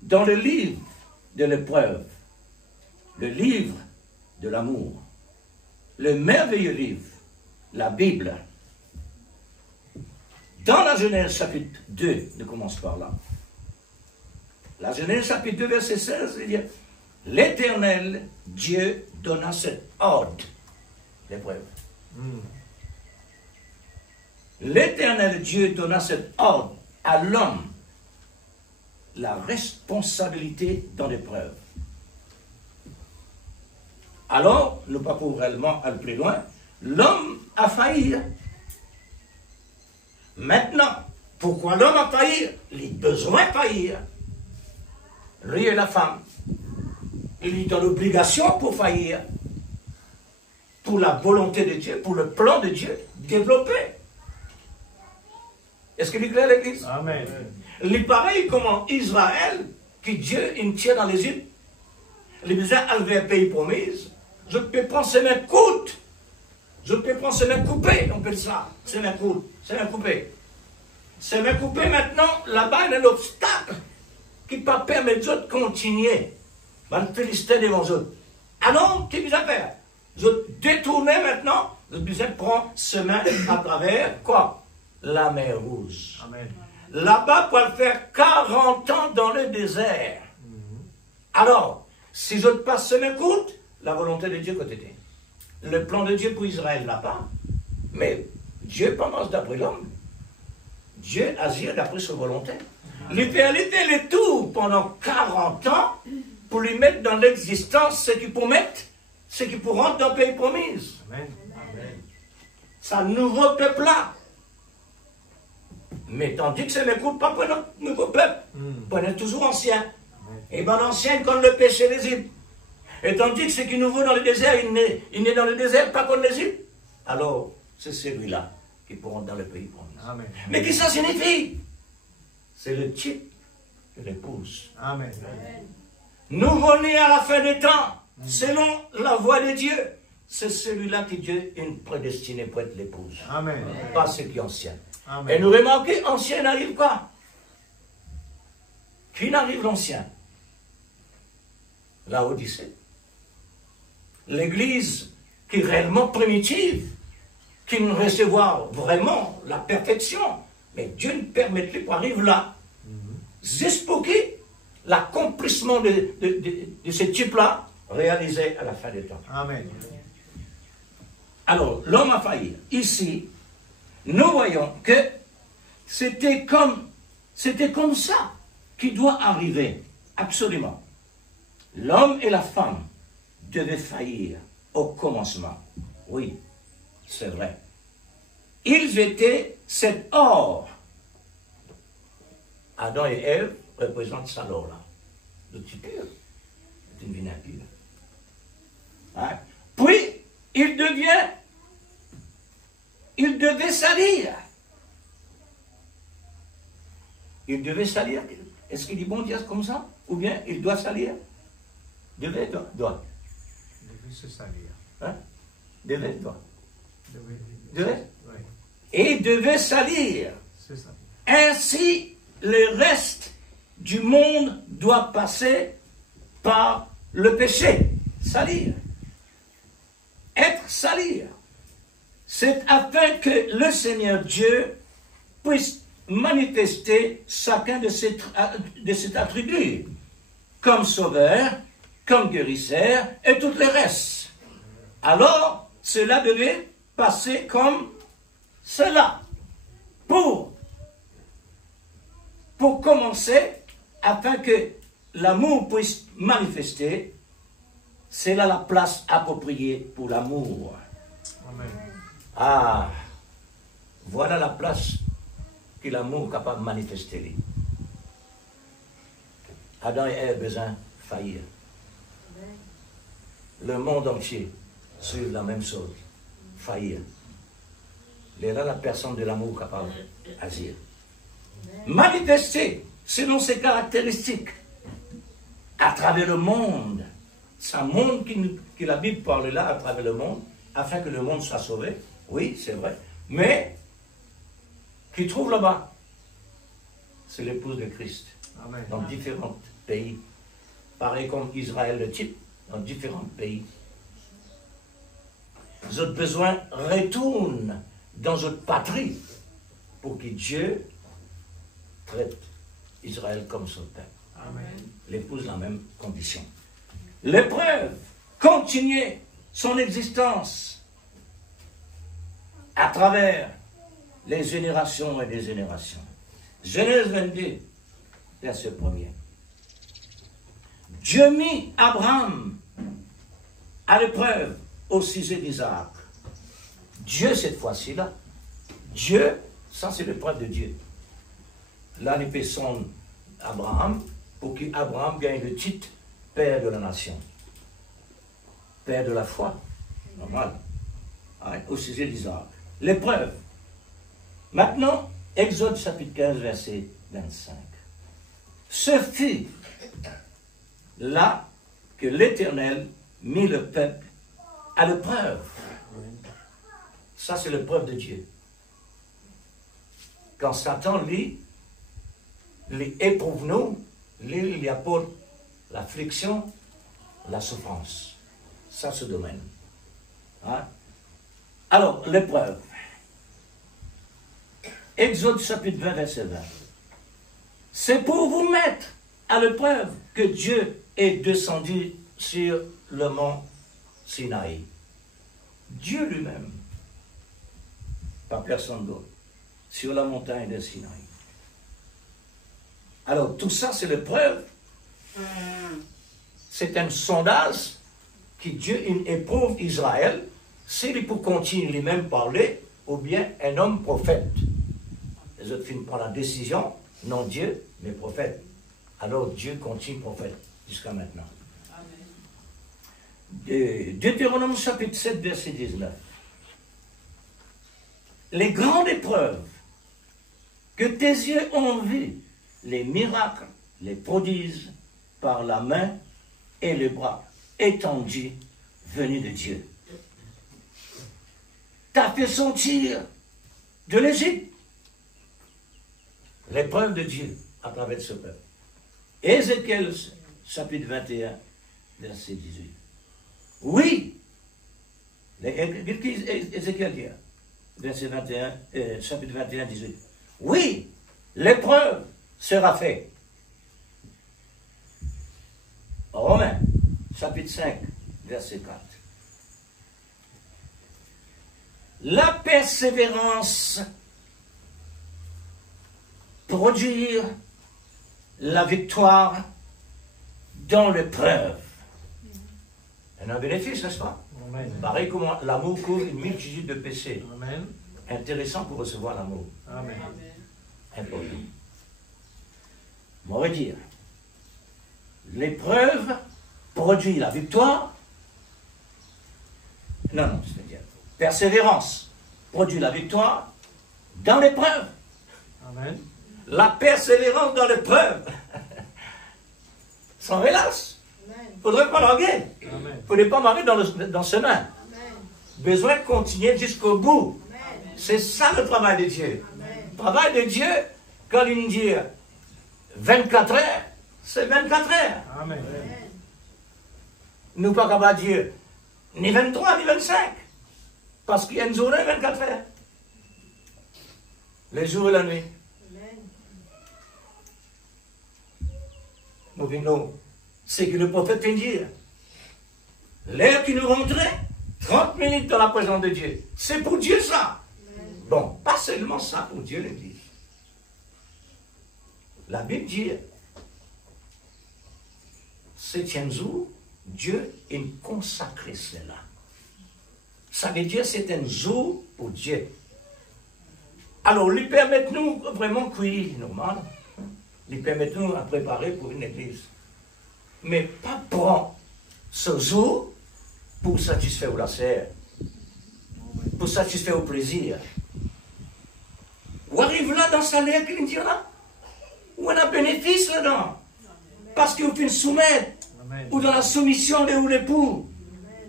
dans le livre de l'épreuve, le livre de l'amour, le merveilleux livre, la Bible. Dans la Genèse chapitre 2, on commence par là. La Genèse chapitre 2, verset 16, il dit « L'Éternel Dieu donna cet ordre, l'épreuve. L'Éternel Dieu donna cet ordre à l'homme, la responsabilité dans l'épreuve. Alors, nous ne pouvons pas réellement aller plus loin, l'homme a failli. Maintenant, pourquoi l'homme a failli? Il a besoin de faillir. Lui et la femme. Il est dans l'obligation pour faillir. Pour la volonté de Dieu, pour le plan de Dieu, développé. Est-ce qu'il est clair, l'Église? Amen. Il est pareil comme en Israël, que Dieu il tient dans l'Égypte. Il disait, enlever un pays promis. Je peux prendre ses mains courtes. Je peux prendre ses mains coupées, on peut dire ça. Ses mains courtes, ses mains coupées. Ses mains coupées, maintenant, là-bas, il y a un obstacle qui ne peut pas permettre aux autres de continuer. Ben, féliciter devant eux autres. Alors, qu'est-ce que vous faire? Je détournais maintenant, je disais, prends chemin à travers, quoi? la mer Rouge. Amen. Là-bas, pour faire 40 ans dans le désert. Alors, si je passe m'écoute, la volonté de Dieu côté. Le plan de Dieu pour Israël n'a pas. Mais Dieu pense d'après l'homme. Dieu agit d'après sa volonté. L'idéalité, le tout pendant 40 ans pour lui mettre dans l'existence ce qu'il promettre, ce qu'il pour rentrer dans le pays promis. Amen. Amen. C'est un nouveau peuple là. Mais tandis que ça n'écoute pas pour notre nouveau peuple, on est toujours ancien. Et bien l'ancien comme le péché d'Égypte. Et tandis que ce qui est nouveau dans le désert, il n'est dans le désert pas comme l'Égypte. Alors, c'est celui-là qui pourra dans le pays promis. Amen. Mais qu'est-ce que ça signifie? C'est le type de l'épouse. Amen. Nouveau-né à la fin des temps, selon la voie de Dieu, c'est celui-là que Dieu est prédestiné pour être l'épouse. Amen. Pas ce qui est ancien. Amen. Et nous remarquons, ancien n'arrive quoi? Qui n'arrive l'ancien? La Odyssée. L'église qui est réellement primitive, qui ne recevoir vraiment la perfection, mais Dieu ne permet pas arrive là. Juste pour qui? L'accomplissement de ce type-là réalisé à la fin des temps. Amen. Alors, l'homme a failli. Ici, nous voyons que c'était comme ça qui doit arriver, absolument. L'homme et la femme devaient faillir au commencement. Oui, c'est vrai. Ils étaient cet or. Adam et Ève représentent ça l'or-là. Le petit pur. C'est une vie impure. Hein? Puis, il devait salir. Il devait salir. Est-ce qu'il dit bon Dieu comme ça? Ou bien il doit salir? Devait, doit. Devait se salir. Hein? Devait, doit. Devait. Oui. Et il devait salir. C'est ça. Ainsi, le reste du monde doit passer par le péché. Salir. Être salir. C'est afin que le Seigneur Dieu puisse manifester chacun de ses attributs, comme sauveur, comme guérisseur, et tout le reste. Alors, cela devait passer comme cela, pour commencer, afin que l'amour puisse manifester. C'est là la place appropriée pour l'amour. Amen. Ah, voilà la place que l'amour est capable de manifester. Adam et Ève ont besoin de faillir. Le monde entier suit la même chose, faillir. Et là, la personne de l'amour capable d'agir. Manifester selon ses caractéristiques à travers le monde. C'est un monde que la Bible parle là, à travers le monde, afin que le monde soit sauvé. Oui, c'est vrai. Mais, qui trouve là-bas, c'est l'épouse de Christ. Amen. Dans différents pays. Pareil comme Israël, le type, dans différents pays. Votre besoin retourne dans votre patrie pour que Dieu traite Israël comme son peuple. Amen. L'épouse la même condition. L'épreuve continuait son existence à travers les générations et les générations. Genèse 22, verset 1er. Dieu mit Abraham à l'épreuve au sujet d'Isaac. Dieu, cette fois-ci là, Dieu, ça c'est l'épreuve de Dieu. Là, il peut son Abraham pour qu'Abraham gagne le titre Père de la nation. Père de la foi. Normal. Ouais, au sujet d'Isaac. L'épreuve. Maintenant, Exode chapitre 15, verset 25. Ce fut là que l'Éternel mit le peuple à l'épreuve. Ça, c'est l'épreuve de Dieu. Quand Satan, lui, les éprouve nous, lui, il y apporte l'affliction, la souffrance. Ça, ce domaine. Hein? Alors, l'épreuve. Exode chapitre 20, verset 20. C'est pour vous mettre à l'épreuve que Dieu est descendu sur le mont Sinaï. Dieu lui-même, pas personne d'autre, sur la montagne de Sinaï. Alors tout ça c'est l'épreuve. C'est un sondage que Dieu éprouve Israël s'il peut continuer lui-même parler ou bien un homme prophète. Les autres finissent par la décision, non Dieu, mais prophète. Alors Dieu continue prophète jusqu'à maintenant. Deutéronome chapitre 7, verset 19. Les grandes épreuves que tes yeux ont vues, les miracles, les prodiges, par la main et le bras étendus venus de Dieu. T'as fait sortir de l'Égypte l'épreuve de Dieu à travers ce peuple. Ézéchiel chapitre 21, verset 18. Oui, Ézéchiel dit, verset 21, chapitre 21, 18. Oui, l'épreuve sera faite. Romains, chapitre 5, verset 4. La persévérance produire la victoire dans l'épreuve. C'est un bénéfice, n'est-ce pas? Amen. Pareil comme l'amour couvre une multitude de péchés. Amen. Intéressant pour recevoir l'amour. Amen. Important. On va dire, l'épreuve produit la victoire. Non, c'est-à-dire, persévérance produit la victoire dans l'épreuve. Amen. La persévérance dans l'épreuve. Sans relâche. Il ne faudrait pas larguer. Amen. Il ne faudrait pas marrer dans le chemin. Besoin de continuer jusqu'au bout. C'est ça le travail de Dieu. Le travail de Dieu, quand il nous dit 24 heures, c'est 24 heures. Amen. Nous ne sommes pas capables de dire ni 23 ni 25. Parce qu'il y a une journée 24 heures. Les jours et la nuit. Nous venons, c'est que le prophète vient dire, l'heure qui nous rentrait, 30 minutes dans la présence de Dieu. C'est pour Dieu ça. Bon, pas seulement ça pour Dieu l'Église. La Bible dit, 7e jour, Dieu a consacré cela. Ça veut dire c'est un jour pour Dieu. Alors, lui permettez-nous vraiment cuire normal. Lui permettez-nous à préparer pour une église. Mais pas prendre ce jour pour satisfaire la chair, pour satisfaire au plaisir. Ou arrive là dans sa l'air qu'il dit là, où on a bénéfice là-dedans. Parce qu'il faut soumettre, ou dans la soumission de l'époux.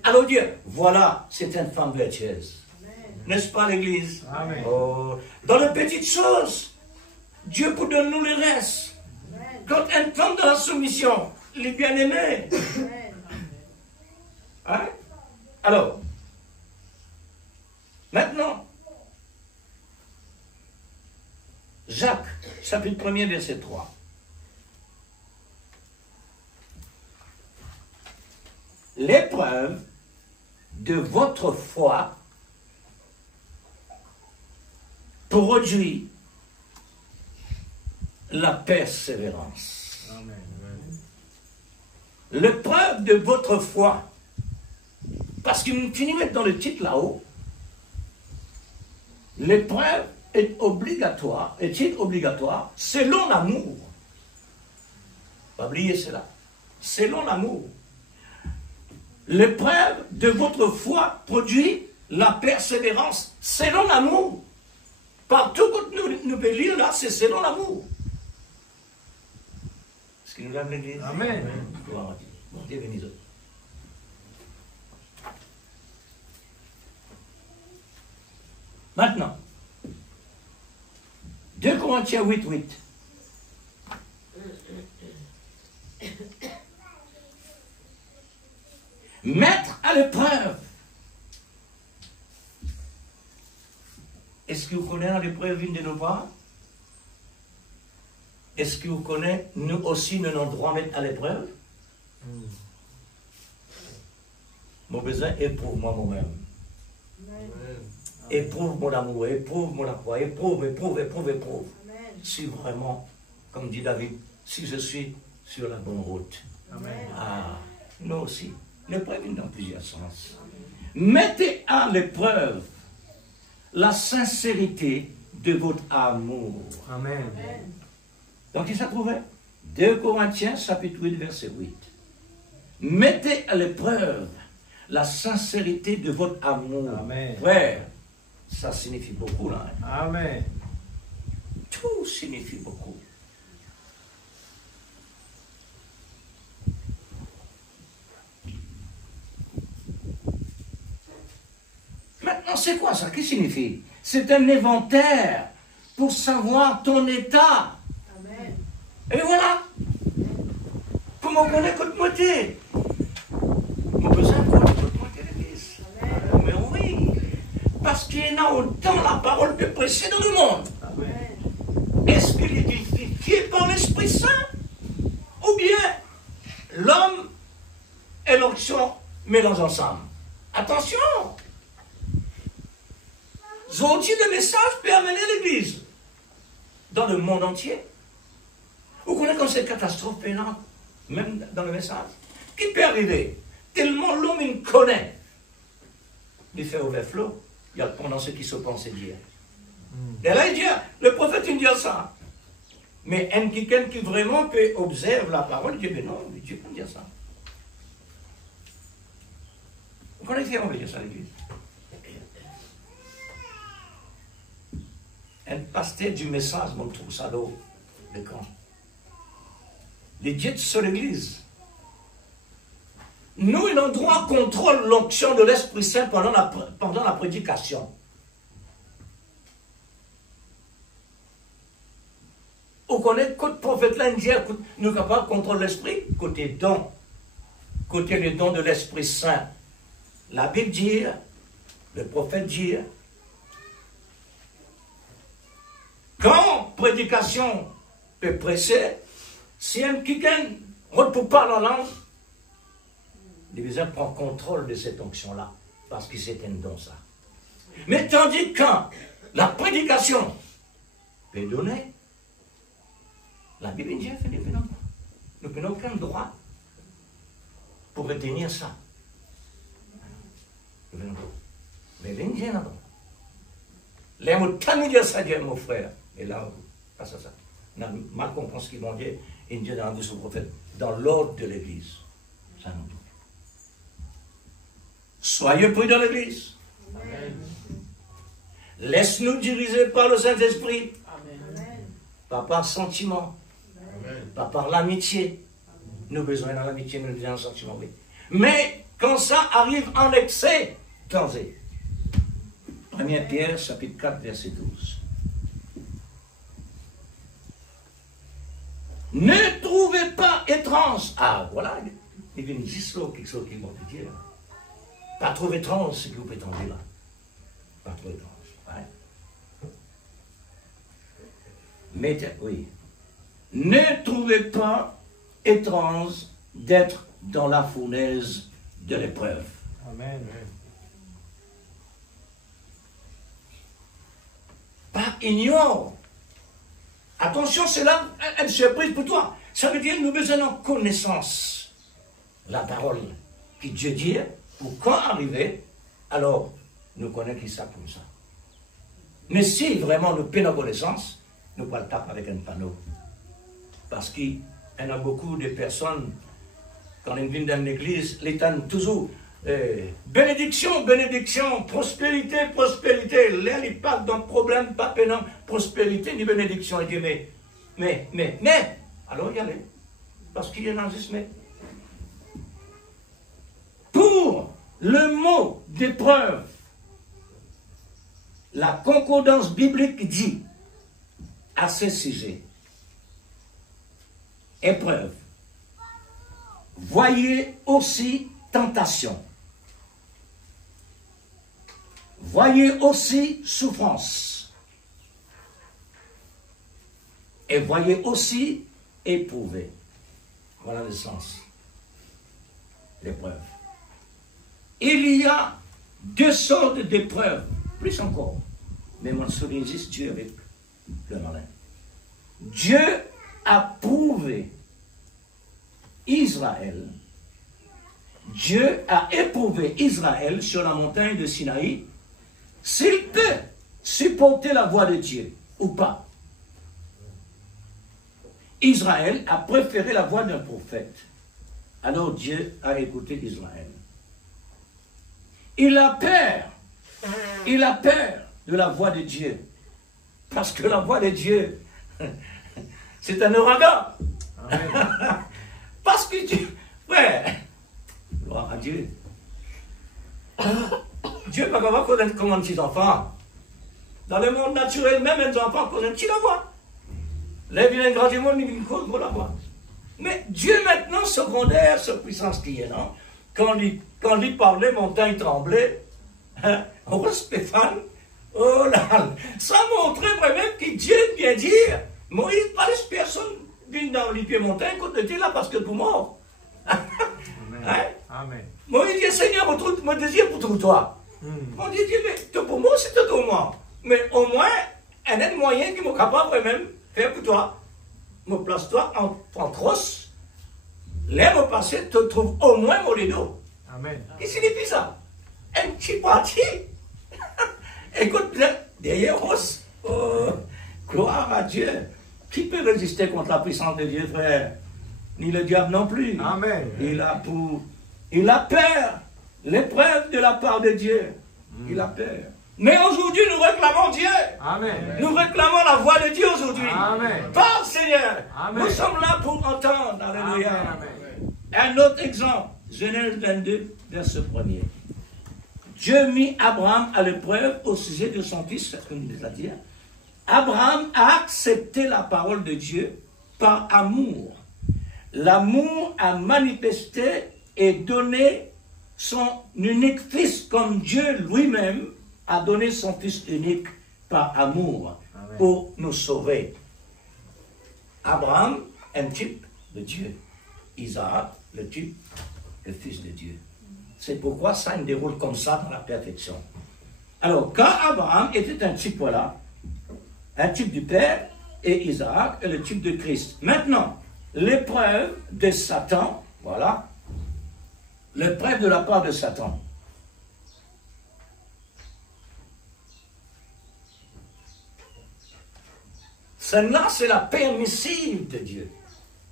Alors Dieu, voilà, c'est une femme vertueuse. N'est-ce pas l'église? Oh. Dans les petites choses, Dieu peut donner nous le reste. Quand une femme dans la soumission, les bien-aimés. Hein? Alors, maintenant, Jacques, chapitre 1er, verset 3. L'épreuve de votre foi produit la persévérance. Amen. L'épreuve de votre foi, parce qu'il finit mettre dans le titre là-haut, l'épreuve est obligatoire, est-il obligatoire, selon l'amour. Pas oublier cela. Selon l'amour. L'épreuve de votre foi produit la persévérance selon l'amour. Partout que nous pouvons lire là, c'est selon l'amour. Est-ce qu'il nous lève l'église? Amen. Bon, Dieu bénisse. Maintenant, 2 Corinthiens 8, 8. Mettre à l'épreuve Est-ce que vous connaissez l'épreuve une de nos parts? Est-ce que vous connaissez, nous aussi, nous avons droit à mettre à l'épreuve? Mon besoin, éprouve-moi moi-même. Éprouve mon amour, éprouve mon foi, éprouve. Si vraiment, comme dit David, si je suis sur la bonne route. Amen. Ah, nous aussi. L'épreuve est dans plusieurs sens. Mettez à l'épreuve la sincérité de votre amour. Amen. Donc, il s'est trouvé 2 Corinthiens, chapitre 8, verset 8. Mettez à l'épreuve la sincérité de votre amour. Amen. Frère, ça signifie beaucoup, là. Hein? Amen. Tout signifie beaucoup. Maintenant, c'est quoi ça? Qu'est-ce que signifie? C'est un inventaire pour savoir ton état. Amen. Et voilà. Comment on connaît votre moitié? Mon besoin de connaître votre moitié l'église. Mais oui. Parce qu'il y en a autant la parole de prêcher dans le monde. Amen. Est-ce qu'il est édifié par l'Esprit Saint? Ou bien l'homme et l'onction mélangent ensemble? Attention! Aujourd'hui, le message peut amener l'Église dans le monde entier. Vous connaissez comme cette catastrophe pénale, même dans le message, qui peut arriver tellement l'homme il connaît. Il fait overflow, il y a pendant ceux qui se pensent dire. Et là, il dit, le prophète, il dit ça. Mais un quelqu'un qui vraiment peut observer la parole, il dit, mais non, Dieu peut dire ça. Vous connaissez, on veut dire ça à l'Église. Un pasteur du message, on trouve ça dans le camp. Les dieux sur l'Église. Nous, l'endroit contrôle l'onction de l'Esprit Saint pendant la prédication. On connaît que le prophète là, nous sommes capables de contrôler l'Esprit. Côté don, côté le don de l'Esprit Saint. La Bible dit, le prophète dit, quand prédication peut presser, si un quelqu'un ne peut pas la langue, l'église prend contrôle de cette onction-là, parce que c'est un don, ça. Mais tandis que quand la prédication peut donner, la Bible dit, nous n'avons aucun droit pour retenir ça. Mais l'Indien n'a pas. Les mots de ça, mon frère. Et là, face à ça, on a mal compris ce qu'ils vont dire. Indien dans la bouche du prophète, dans l'ordre de l'Église. Ça nous dit. Soyez prudents dans l'Église. Laisse-nous diriger par le Saint-Esprit. Pas par sentiment. Pas par l'amitié. Nous besoin dans l'amitié, nous besoin dans le sentiment, oui. Mais quand ça arrive en excès, danger. 1 Pierre, chapitre 4, verset 12. Ne trouvez pas étrange. Ah, voilà, il y a une histoire, quelque chose qui vont te dire. Pas trop étrange ce que vous prétendez là. Pas trop étrange. Ouais. Mais, oui. Ne trouvez pas étrange d'être dans la fournaise de l'épreuve. Amen. Pas ignore. Attention, c'est là une surprise pour toi. Ça veut dire que nous avons besoin de connaissance. La parole que Dieu dit, pour quand arriver, alors nous connaissons ça comme ça. Mais si vraiment nous prenons connaissance, nous pouvons le taper avec un panneau. Parce qu'il y en a beaucoup de personnes, quand ils viennent dans l'église, l'État toujours bénédiction, bénédiction, prospérité, prospérité. Là, il parle d'un problème, pas pénal, prospérité ni bénédiction. Il dit, mais, alors y aller. Parce qu'il y en a juste, mais. Pour le mot d'épreuve, la concordance biblique dit à ce sujet, épreuve, voyez aussi tentation. Voyez aussi souffrance. et voyez aussi éprouver. Voilà le sens. L'épreuve. Il y a deux sortes d'épreuves, plus encore. Mais mon souligne juste Dieu avec le malin. Dieu a prouvé Israël. Dieu a éprouvé Israël sur la montagne de Sinaï, s'il peut supporter la voix de Dieu ou pas. Israël a préféré la voix d'un prophète. Alors Dieu a écouté Israël. Il a peur de la voix de Dieu. Parce que la voix de Dieu, c'est un ouragan. Parce que Dieu, ouais, gloire à Dieu. Dieu n'est pas capable de connaître comme un petit enfant. Dans le monde naturel, même un enfant connaît la voix. Les vilains grands du monde, ils connaissent la voix. Mais Dieu maintenant, secondaire, cette puissance qui est là, quand il parlait, montagne tremblait, hein, oh Stéphane, oh là, ça montrait vraiment que Dieu vient dire, Moïse, pas les personnes viennent dans les pieds montagnes, quand tu es là parce que tu es mort. Amen. Hein? Amen. Moïse dit, Seigneur, mon désir pour toi. On dit, mais tout pour moi, c'est tout pour moi. Mais au moins, un autre moyen qui m'est capable de même faire pour toi. Me place-toi en trosse. L'air au passé te trouve au moins mon lido. Amen. Qu'est-ce qu'il dit ça? Un petit parti. Écoute, derrière Ross. Oh, gloire à Dieu. Qui peut résister contre la puissance de Dieu, frère? Ni le diable non plus. Amen. Il a peur. L'épreuve de la part de Dieu. Il a peur. Mais aujourd'hui, nous réclamons Dieu. Amen. Nous réclamons la voix de Dieu aujourd'hui. Amen. Parle, Seigneur. Amen. Nous sommes là pour entendre. Alléluia. Amen. Un autre exemple. Genèse 22, verset 1er. Dieu mit Abraham à l'épreuve au sujet de son fils, c'est-à-dire, Abraham a accepté la parole de Dieu par amour. L'amour a manifesté et donné son unique fils comme Dieu lui-même a donné son fils unique par amour. Amen. Pour nous sauver. Abraham, un type de Dieu. Isaac, le type, le fils de Dieu. C'est pourquoi ça se déroule comme ça dans la perfection. Alors, quand Abraham était un type, voilà, un type du Père, et Isaac est le type de Christ. Maintenant, l'épreuve de Satan, voilà, l'épreuve de la part de Satan. Celle-là, c'est la permissive de Dieu.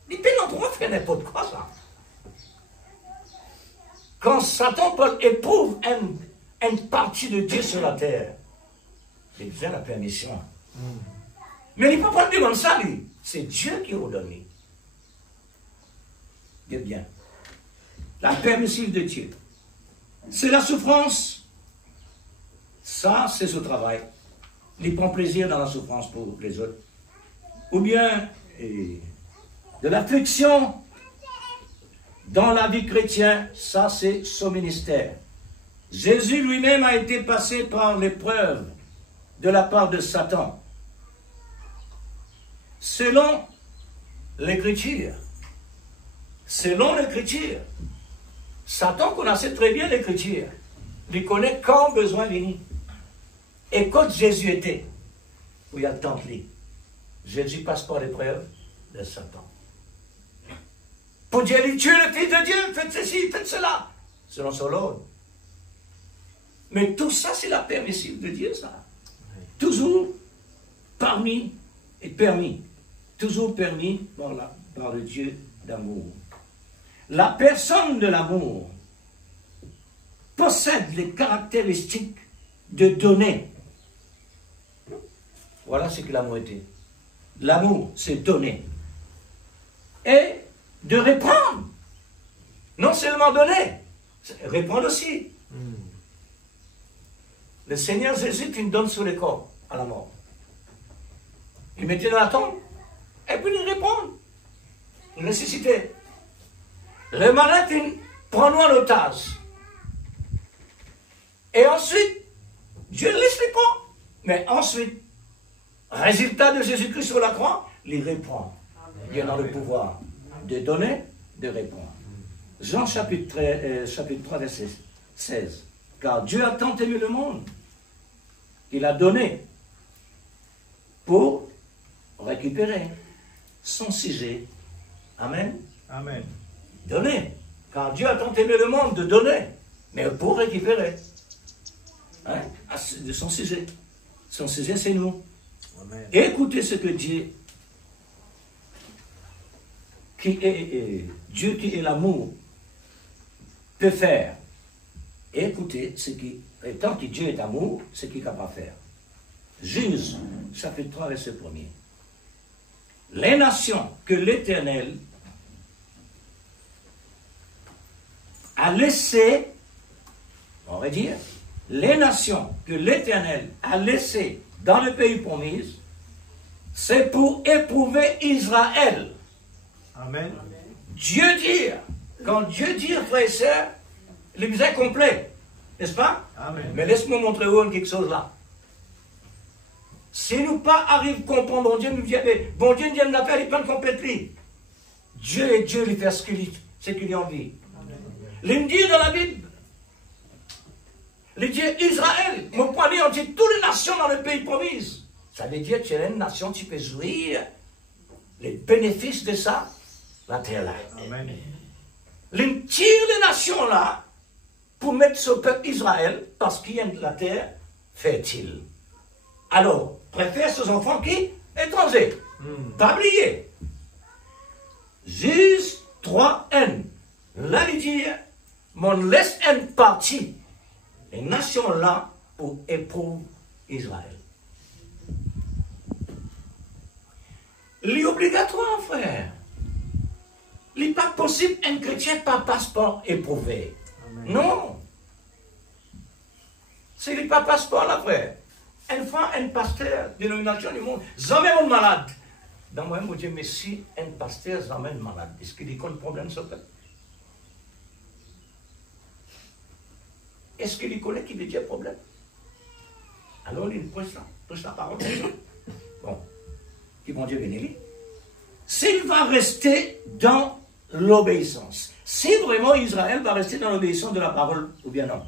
Il peut notre droit de faire n'importe quoi, ça. Quand Satan éprouve une partie de Dieu sur la terre, il fait la permission. Mais il ne peut pas demander ça, lui. C'est Dieu qui ordonne. Dieu bien. La permissive de Dieu. C'est la souffrance. Ça, c'est ce travail. Il prend plaisir dans la souffrance pour les autres. Ou bien de l'affliction dans la vie chrétienne, ça c'est son ministère. Jésus lui-même a été passé par l'épreuve de la part de Satan. Selon l'Écriture, Satan connaissait très bien l'Écriture. Il connaît quand besoin venir. Et quand Jésus était, où il y a le temple, Jésus passe par l'épreuve de Satan. Pour dire, tu es le Fils de Dieu, faites ceci, faites cela, selon son ordre. Mais tout ça, c'est la permissive de Dieu, ça. Toujours parmi et permis. Toujours permis par le Dieu d'amour. La personne de l'amour possède les caractéristiques de donner. Voilà ce que l'amour était. L'amour, c'est donner. Et de répondre. Non seulement donner, répondre aussi. Le Seigneur Jésus qui nous donne sur le corps à la mort. Il mettait dans la tombe, et puis il répond. Il ressuscitait. Le malade, il prend nous en otage. Et ensuite, Dieu laisse répondre. Mais ensuite, Résultat de Jésus-Christ sur la croix, il répond. Dieu a le pouvoir de donner, de répondre. Jean chapitre 3, verset 16. Car Dieu a tant aimé le monde qu'il a donné pour récupérer son sujet. Amen. Amen. Donner. Car Dieu a tant aimé le monde de donner, mais pour récupérer de son sujet. Son sujet, c'est nous. Amen. Écoutez ce que Dieu, Dieu qui est l'amour, peut faire. Écoutez ce qui, tant que Dieu est amour, ce qu'il est capable de faire. Juge, chapitre 3, verset 1er. Les nations que l'Éternel a laissées, on va dire, les nations que l'Éternel a laissées dans le pays promis, c'est pour éprouver Israël. Amen. Dieu dit, quand Dieu dit, frères et sœurs, le besoin complet, n'est-ce pas? Amen. Mais laisse-moi montrer quelque chose là. Si nous pas arrivons à comprendre, bon Dieu nous dit, bon Dieu nous l'a fait, il peut compléter. Dieu est Dieu, il fait ce qu'il a envie. Il dit dans la Bible, il dit Israël, mon point on dit toutes les nations dans le pays promis. Ça veut dire que tu es une nation, tu peux jouir les bénéfices de ça, la terre là. Amen. Il tire les nations là pour mettre ce peuple Israël parce qu'il y a de la terre fertile. Alors, préfère ces enfants qui étrangers. Pas oublier. Juste 3N. Là, il dit, mon laisse une partie. Les nations là pour éprouver Israël. Il est obligatoire, frère. Il n'est pas possible un chrétien par passeport éprouvé. Amen. Non. C'est pas passeport là, frère. Un pasteur de dénomination du monde, jamais un malade. Dans moi, je dis, mais si un pasteur jamais un malade, est-ce qu'il y a un problème sur ça? Est-ce qu'il connaît qu'il y a un problème? Alors il prêche la parole. Bon, qui bon Dieu bénisse. S'il va rester dans l'obéissance, si vraiment Israël va rester dans l'obéissance de la parole, ou bien non.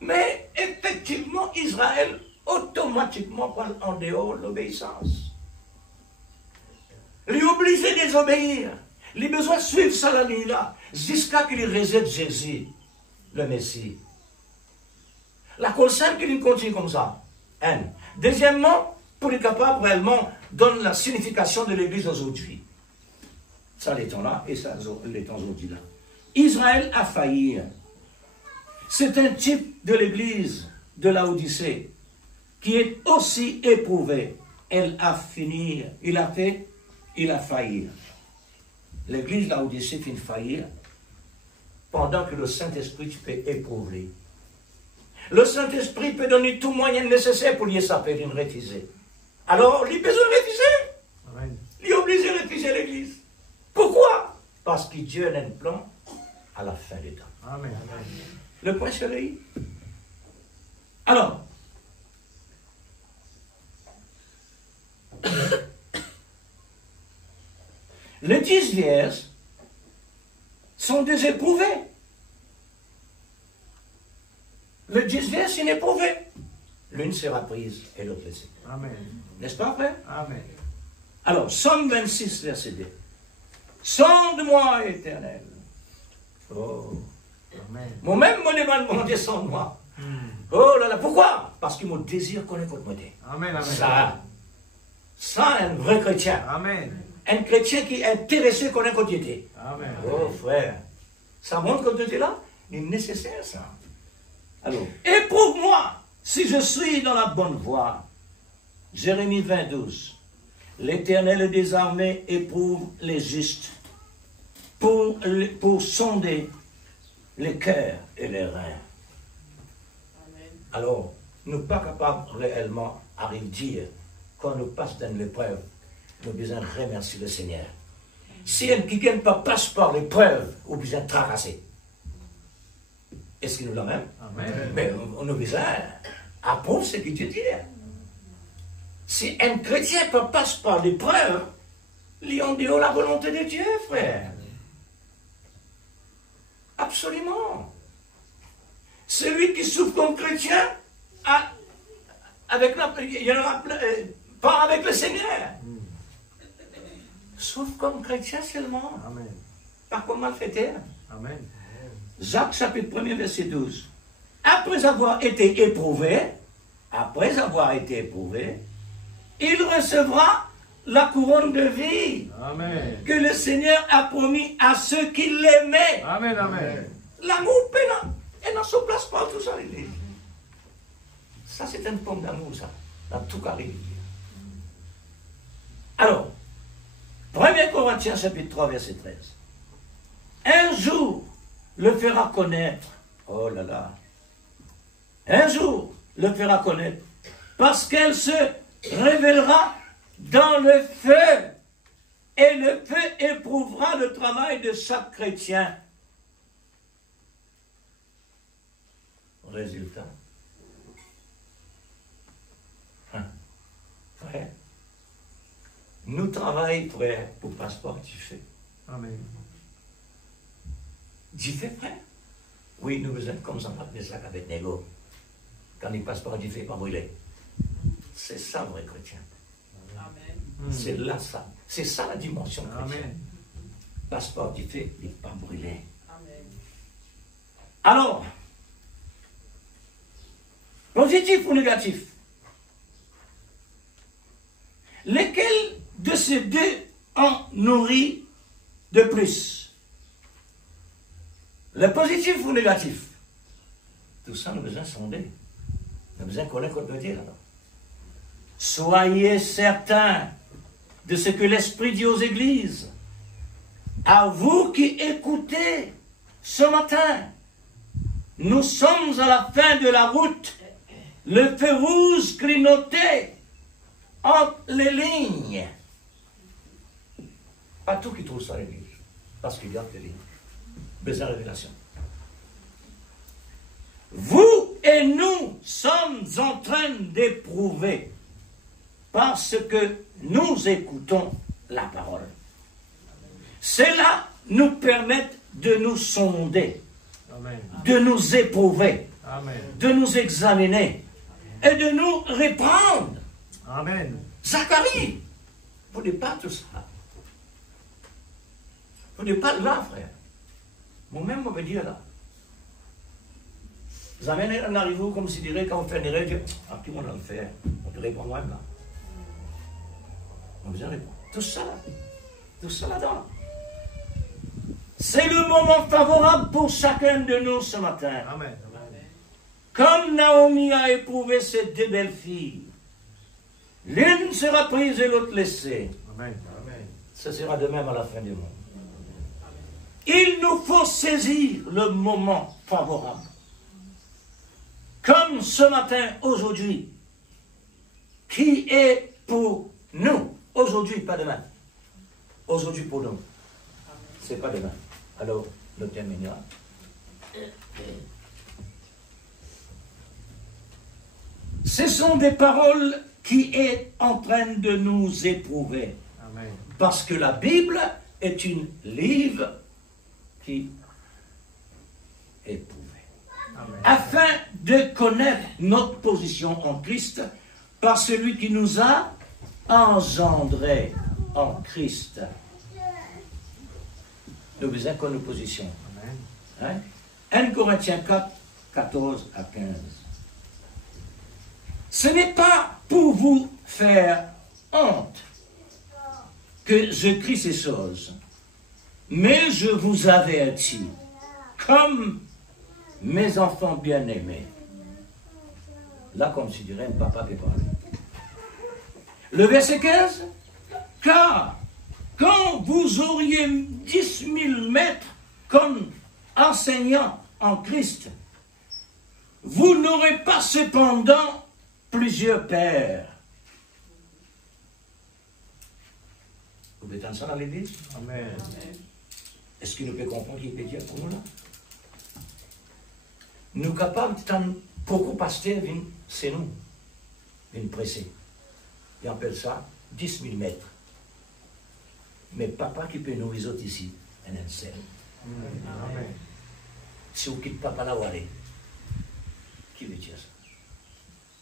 Mais effectivement, Israël automatiquement parle en dehors de l'obéissance. Il est obligé de désobéir. Il a besoin de suivre ça la ligne là, jusqu'à qu'il rejette Jésus, le Messie. La cause simple qu'il continue comme ça. Un. Deuxièmement, pour être capable réellement donner la signification de l'Église aujourd'hui. Ça les temps là et ça les temps aujourd'hui là. Israël a failli. C'est un type de l'Église de la Odyssée qui est aussi éprouvé. Elle a fini, il a failli. L'Église de la Odyssée finit faillir pendant que le Saint-Esprit peut éprouver. Le Saint-Esprit peut donner tout moyen nécessaire pour lui s'appeler une refuser. Alors, il a besoin de refuser. Il est obligé de refuser l'Église. Pourquoi? Parce que Dieu a un plan à la fin des temps. Amen. Le point sur le i. Alors, les 10 vierges sont des éprouvés. Les 10 vierges sont éprouvées. L'une sera prise et l'autre laissée. Amen. N'est-ce pas, frère? Amen. Alors, Somme 26, verset 2. Sonde-moi, Éternel. Oh. Amen. Moi-même, mon demande, mon Dieu, sonde-moi. Oh là là, pourquoi? Parce que mon désir connaît votre modèle. Amen. Amen. Ça, un vrai chrétien. Amen. Un chrétien qui est intéressé connaît votre Dieu. Amen. Oh frère, ça montre que Dieu est là. Il est nécessaire ça. Alors, éprouve-moi si je suis dans la bonne voie. Jérémie 20, 12. L'Éternel des armées éprouve les justes pour sonder les cœurs et les reins. Amen. Alors, nous ne sommes pas capables réellement à dire quand nous passons dans l'épreuve, nous avons besoin de remercier le Seigneur. Si quelqu'un ne passe par l'épreuve, nous avons besoin de tracasser. Est-ce que nous l'avons même? Amen. Mais on a besoin d'apprendre ce que Dieu dit. Si Si un chrétien passe par l'épreuve, lui on dit la volonté de Dieu, frère. Absolument. Celui qui souffre comme chrétien, pas avec le Seigneur. Souffre comme chrétien seulement. Amen. Pas comme malfaiteur. Amen. Jacques chapitre 1 verset 12. Après avoir été éprouvé, il recevra la couronne de vie Amen. que le Seigneur a promis à ceux qui l'aimaient. Amen. Amen. L'amour, elle ne se place pas tout ça, l'église. Ça, c'est une forme d'amour, ça, dans tout cas l'église. Alors, 1 Corinthiens chapitre 3, verset 13. Un jour le fera connaître. Oh là là. Un jour le fera connaître. Parce qu'elle se révélera dans le feu. Et le feu éprouvera le travail de chaque chrétien. Résultat. Frère. Nous travaillons, frère, pour passeport du feu. Amen. Du feu, frère? Oui, nous besoin comme ça, des sacs avec Nego. Quand il passe par du feu, pas brûler. C'est ça, vrai chrétien. Amen. C'est là, ça. C'est ça la dimension chrétienne. Amen. Passeport du feu, il n'est pas brûlé. Amen. Alors, positif ou négatif? Lesquels de ces deux en nourrit de plus? Le positif ou négatif? Tout ça, nous avons besoin de sonder. Nous avons besoin de connaître ce qu'on peut dire. Alors. Soyez certains de ce que l'Esprit dit aux églises. À vous qui écoutez ce matin, nous sommes à la fin de la route. Le feu rouge clignotait entre les lignes. Pas tout qui trouve ça l'église. Parce qu'il y a des lignes. Besoin de révélation. Vous et nous sommes en train d'éprouver parce que nous écoutons la parole. Cela nous permet de nous sonder, Amen. de nous éprouver, Amen. de nous examiner et de nous reprendre. Amen. Zacharie, vous n'êtes pas tout ça. Vous n'êtes pas là, frère. Moi-même, on veut dire là. Vous avez un arrivée comme si dirait quand on fait une règle, ah, tout le monde va le faire. On te répond moi-même là. On vous répond. Tout ça là. Tout ça là-dedans. C'est le moment favorable pour chacun de nous ce matin. Amen. Comme Naomi a éprouvé ces deux belles filles, l'une sera prise et l'autre laissée. Amen. Ce sera de même à la fin du monde. Il nous faut saisir le moment favorable. Comme ce matin, aujourd'hui, qui est pour nous. Aujourd'hui, pas demain. Aujourd'hui pour nous. C'est pas demain. Alors, nous terminons. Ce sont des paroles qui sont en train de nous éprouver. Amen. Parce que la Bible est une livre qui éprouve. Amen. Afin de connaître notre position en Christ par celui qui nous a engendrés en Christ. Nous besoin qu'on nous positionne. Amen. Hein? 1 Corinthiens 4, 14 à 15. Ce n'est pas pour vous faire honte que j'écris ces choses, mais je vous avertis, comme mes enfants bien-aimés. Là, comme si dirait un papa qui parle. Le verset 15. Car quand vous auriez 10 000 maîtres comme enseignants en Christ, vous n'aurez pas cependant plusieurs pères. Vous pouvez entendre ça dans l'église? Amen. Est-ce qu'il nous peut comprendre ce qu'il peut dire pour nous là? Nous sommes capables de beaucoup pasteurs, c'est nous, viennent presser. ils appellent ça 10 000 mètres. Mais papa qui peut nous autres ici, un seul. Amen. Si vous quittez papa là où aller, qui veut dire ça?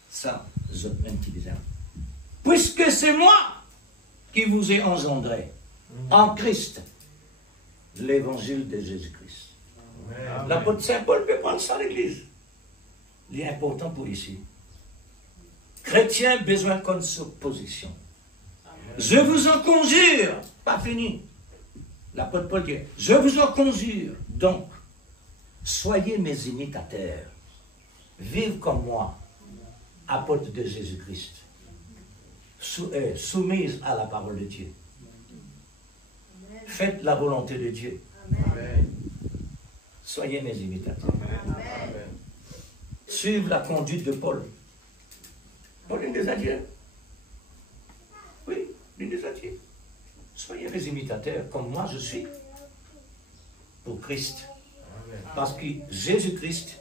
Ça, je même qui disait. Puisque c'est moi qui vous ai engendré en Christ, l'évangile de Jésus-Christ. L'apôtre Saint Paul peut prendre ça à l'église. Il est important pour ici. Chrétien, besoin comme position. Je vous en conjure, pas fini. L'apôtre Paul dit, je vous en conjure, donc, soyez mes imitateurs. Vivez comme moi, apôtre de Jésus-Christ. Soumise à la parole de Dieu. Faites la volonté de Dieu. Amen. Soyez mes imitateurs. Amen. Suivez la conduite de Paul. Paul il nous a dit. Oui, il nous a dit. Soyez mes imitateurs comme moi je suis pour Christ. Parce que Jésus-Christ,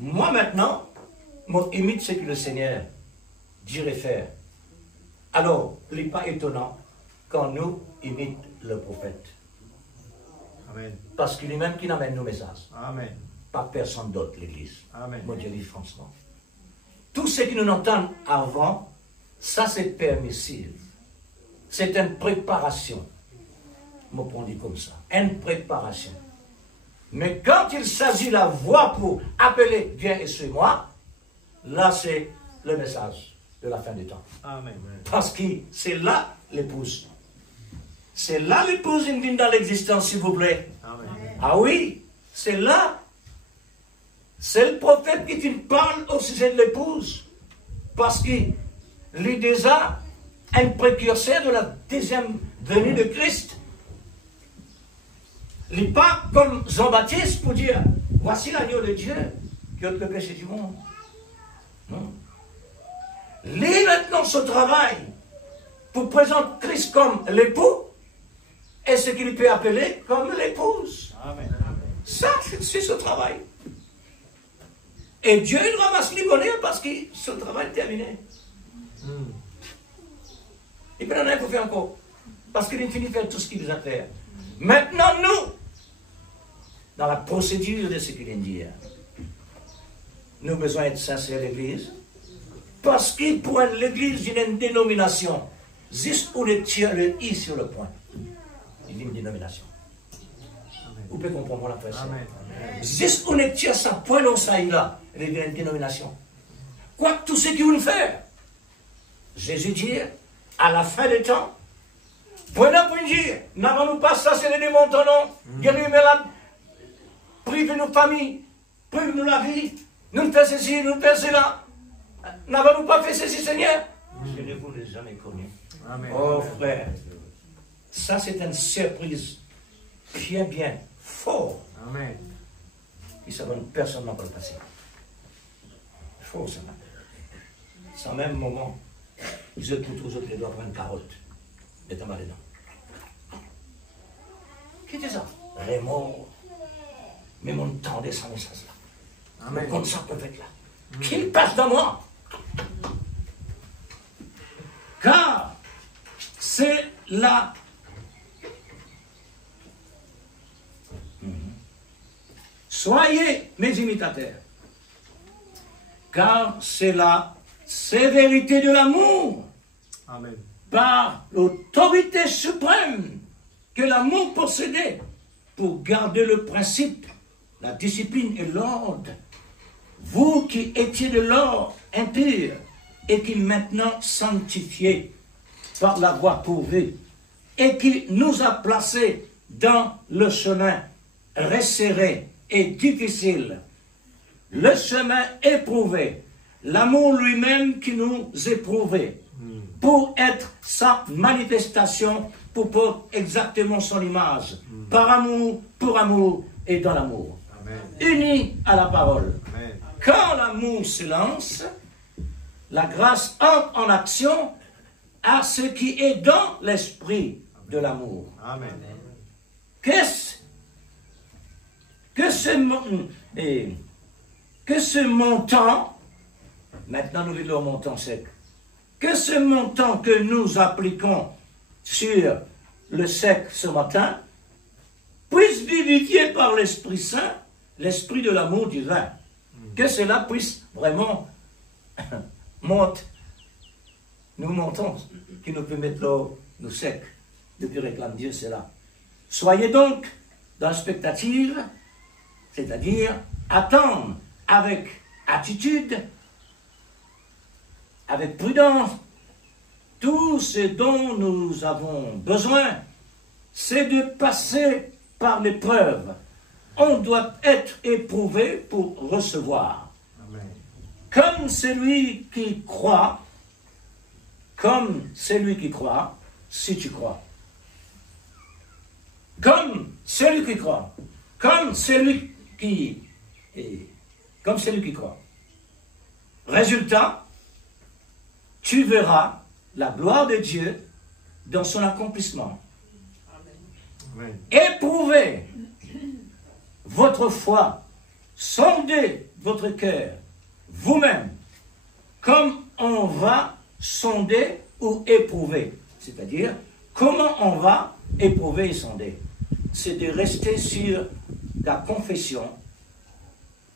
moi maintenant, imite ce que le Seigneur dirait faire. Alors, il n'est pas étonnant quand nous imite le prophète. Amen. Parce qu'il est même qui n'amène nos messages. Amen. Pas personne d'autre, l'Église. Amen. Moi, je dis franchement. Tout ce qui nous entend avant, ça c'est permissible. C'est une préparation. Moi, on dit comme ça. Une préparation. Mais quand il s'agit de la voix pour appeler, viens et suis-moi, là c'est le message de la fin des temps. Amen. Parce que c'est là l'épouse. C'est là l'épouse qui vient dans l'existence, s'il vous plaît. Amen. Ah oui, c'est là. C'est le prophète qui parle au sujet de l'épouse. Parce qu'il est déjà un précurseur de la deuxième venue de Christ. Il n'est pas comme Jean-Baptiste pour dire, voici l'agneau de Dieu qui ôte le péché du monde. Non. Lui maintenant son travail pour présenter Christ comme l'époux et ce qu'il peut appeler comme l'épouse. Amen. Ça, c'est ce travail. Et Dieu, il ramasse les bonheurs parce que ce travail est terminé. Et puis, il y en a un pour faire encore. Parce qu'il a fini de faire tout ce qu'il a à faire. Maintenant, nous, dans la procédure de ce qu'il vient de dire, nous avons besoin d'être sincères à l'Église. Parce que pour l'Église, il y a une dénomination. Juste où le tient le i sur le point. Il y a une dénomination. Vous pouvez comprendre la frère. Amen. Juste où le tient sa point dans ça, il a une dénomination. Quoi que tout ce qu'il veut faire, Jésus dit, à la fin des temps, prenons pour dire, n'avons-nous pas ça, c'est les démons, non? Guérir malade, priver nos familles, priver nous la vie, nous faisons ceci, nous faisons cela. N'avons-nous pas fait ceci, Seigneur? Je ne vous l'ai jamais connu. Amen. Oh frère, ça c'est une surprise bien fort. Amen. Et ça donne personne n'a pas le passé. Fort ça. C'est en même moment, je pousse aux autres les doigts prendre une carotte. Et t'en vas dedans. Qu'est-ce que c'est ça? Rémord. Mais mon temps descend ça là. Amen. Comme ça peut être là. Qu'il passe dans moi. Car c'est là. Soyez mes imitateurs. Car c'est la sévérité de l'amour Amen. par l'autorité suprême que l'amour possédait pour garder le principe, la discipline et l'ordre. Vous qui étiez de l'or impur et qui maintenant sanctifiez par la voie pourvue et qui nous a placés dans le chemin resserré et difficile, le chemin éprouvé, l'amour lui-même qui nous éprouvait pour être sa manifestation, pour porter exactement son image, par amour, pour amour et dans l'amour, unis à la parole. Amen. Quand l'amour se lance, la grâce entre en action à ce qui est dans l'esprit de l'amour. Amen. Que ce montant, maintenant nous vivons le montant sec, que ce montant que nous appliquons sur le sec ce matin puisse vivifier par l'Esprit Saint l'esprit de l'amour divin. Que cela puisse vraiment monter. Nous montons, qui nous peut mettre l'eau, nous sec, depuis réclame Dieu cela. Soyez donc dans l'expectative, c'est-à-dire attendre avec attitude, avec prudence. Tout ce dont nous avons besoin, c'est de passer par l'épreuve. On doit être éprouvé pour recevoir. Amen. Comme celui qui croit, si tu crois. Comme celui qui croit, comme celui qui croit. Résultat, tu verras la gloire de Dieu dans son accomplissement. Amen. Éprouvez votre foi, sondez votre cœur, vous-même, comme on va sonder ou éprouver. C'est-à-dire, comment on va éprouver et sonder? C'est de rester sur ta confession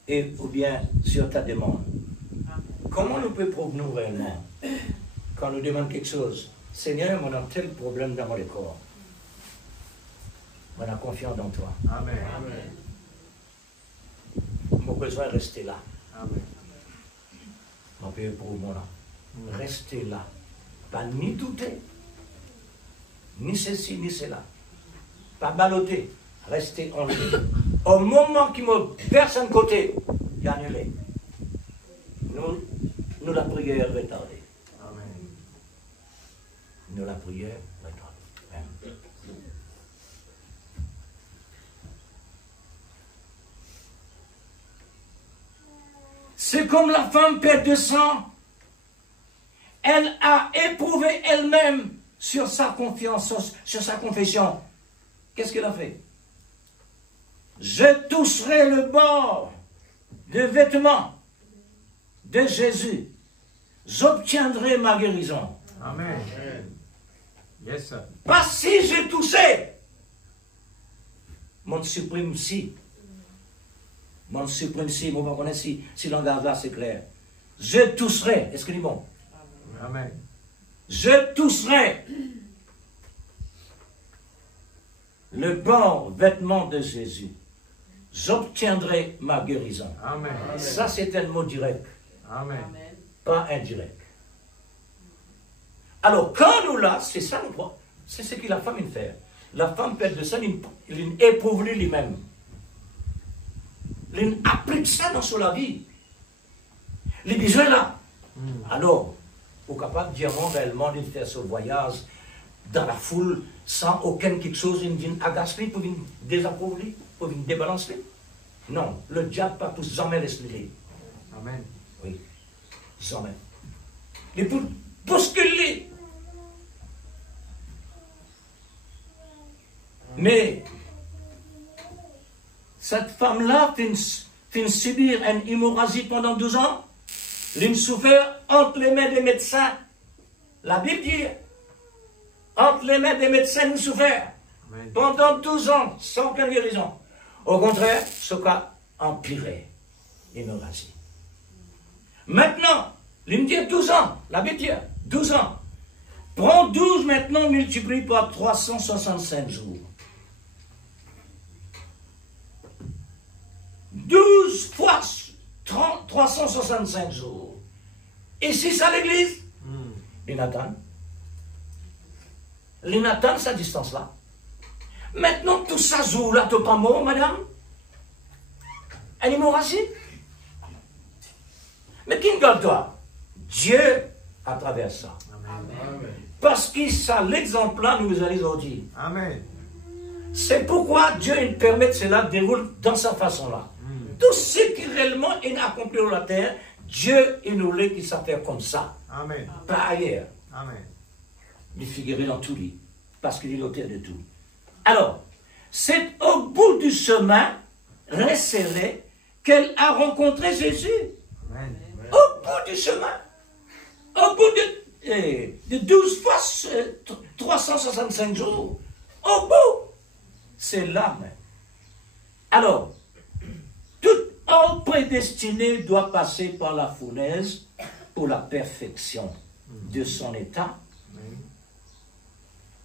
et ou bien sur ta demande. Comment nous peut nous réellement quand nous demandons quelque chose? Seigneur, on a tel problème dans mon corps. On a confiance dans toi. Amen. Mon besoin est rester là. Amen. Mon Père, pour moi là. Restez là. Pas ni douter, ni ceci, ni cela. Pas balloter. Restez en lui. Au moment qu'il me verse un côté, il y a annulé. Nous la prière retardée. Amen. Nous la prière retardée. Amen. C'est comme la femme perte de sang. Elle a éprouvé elle-même sur sa confiance, sur sa confession. Qu'est-ce qu'elle a fait? Je toucherai le bord de vêtements de Jésus. J'obtiendrai ma guérison. Amen. Yes, sir. Pas si j'ai touché. Mon suprême si. Mon suprême si. Mon pas si langage là c'est clair. Je toucherai. Est-ce que c'est bon? Amen. Je toucherai le bon vêtement de Jésus. J'obtiendrai ma guérison. Amen. Ça, c'est un mot direct, Amen. pas indirect. Alors, quand nous là, c'est ça nous croit. C'est ce que la femme fait. La femme perd de ça, il éprouve lui-même. Il applique ça dans sa vie. Les besoins là. Alors, au capable diamant réellement de faire ce voyage dans la foule sans aucun quelque chose, une agacer pour une désapprouver, pour une débalancer. Non, le diable pas pour jamais l'expliquer. Amen. Oui, jamais. Et pour bousculer. Mais cette femme-là fin subir une hémorragie pendant 12 ans. L'une souffert entre les mains des médecins. La Bible dit, entre les mains des médecins, nous souffert. Pendant 12 ans, sans aucune guérison. Au contraire, ce cas empiré, l'hémorragie. Maintenant, l'une dit 12 ans, la Bible dit 12 ans. Prends 12 maintenant, multiplie par 365 jours. 12 fois 365 jours. Et si c'est à l'église, Linatan, sa distance-là. Maintenant, tout ça joue là, t'es pas mort, madame? Elle est hémorragie? Mais qui garde toi? Dieu à travers ça. Amen. Parce que ça, l'exemple là, nous allons dire. Amen. C'est pourquoi Dieu il permet que cela déroule dans sa façon-là. Tout ce qui réellement est accompli sur la terre, Dieu il nous l'a qui s'appelle comme ça. Amen. Pas ailleurs. Amen. Il figurait dans tout lui, parce qu'il est l'auteur de tout. Alors, c'est au bout du chemin resserré qu'elle a rencontré Jésus. Amen. Au bout du chemin, au bout de 12 fois 365 jours. Au bout, c'est là même. Alors, tout homme prédestiné doit passer par la fournaise pour la perfection de son état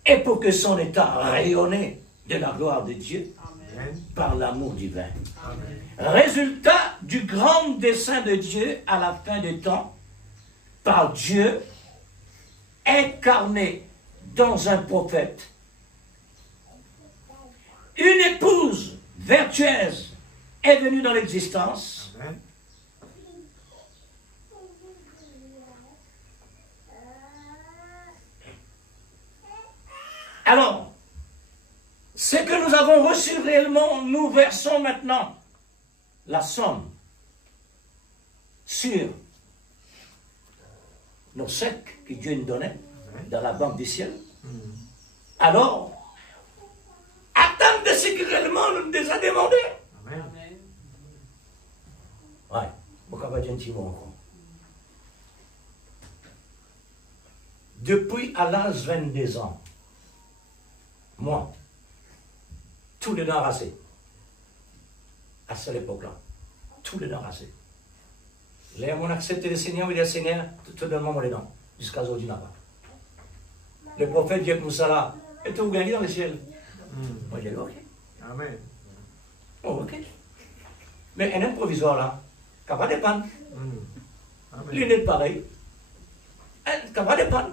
et pour que son état rayonne de la gloire de Dieu par l'amour divin. Résultat du grand dessein de Dieu à la fin des temps, par Dieu incarné dans un prophète. Une épouse vertueuse est venue dans l'existence. Alors, ce que nous avons reçu réellement, nous versons maintenant la somme sur nos chèques que Dieu nous donnait dans la banque du ciel. Alors, attendre de ce que réellement nous déjà demandé. Amen. Ouais, pourquoi pas dire un petit mot encore. Depuis à l'âge de 22 ans, moi, tous les dents racés, à cette époque-là, tous les dents racés. Là, on a accepté le Seigneur, il dit Seigneur, tout donne-moi mon les dents, jusqu'à aujourd'hui, n'a pas. Le prophète dit comme ça là, et tu vous gagnez dans le ciel. Moi, j'ai dit ok. Amen. Oh, ok. Mais un provisoire là, ça va dépendre. Il n'est pas pareil. Ça va dépendre.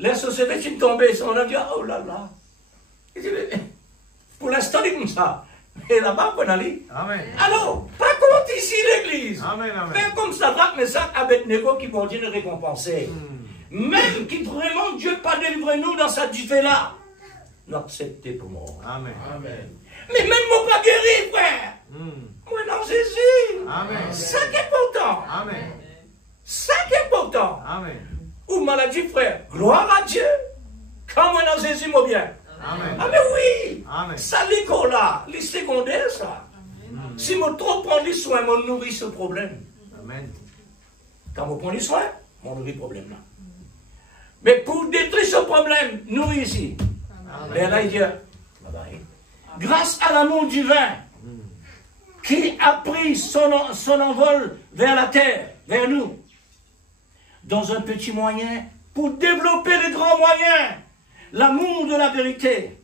Les sociétés qui sont tombées, on a dit, oh là là. Pour l'instant, il est comme ça. Et là-bas, on a dit. Amen. Alors, pas comme ici l'église. Amen. Mais comme ça, mais ça, avec Nego qui vont dire récompenser. Même qui vraiment Dieu pas délivrer nous dans cette duté-là. N'acceptez pour moi. Amen. Amen. Mais même mon pas guéri, frère. Moi, dans Jésus. Amen. Ça qui est important. Amen. Ça qui est important. Amen. Ou maladie, frère. Gloire à Dieu. Quand moi, dans Jésus, moi bien. Amen. Ah, mais oui. Amen. Ça, l'école là, les secondaires, ça. Si je trop prends les soins, je nourris ce problème. Amen. Quand je prends les soins, je nourris le problème là. Mais pour détruire ce problème, nourris ici. Mais là, il dit, bye bye. Grâce à l'amour divin qui a pris son envol vers la terre, vers nous, dans un petit moyen, pour développer les grands moyens, l'amour de la vérité,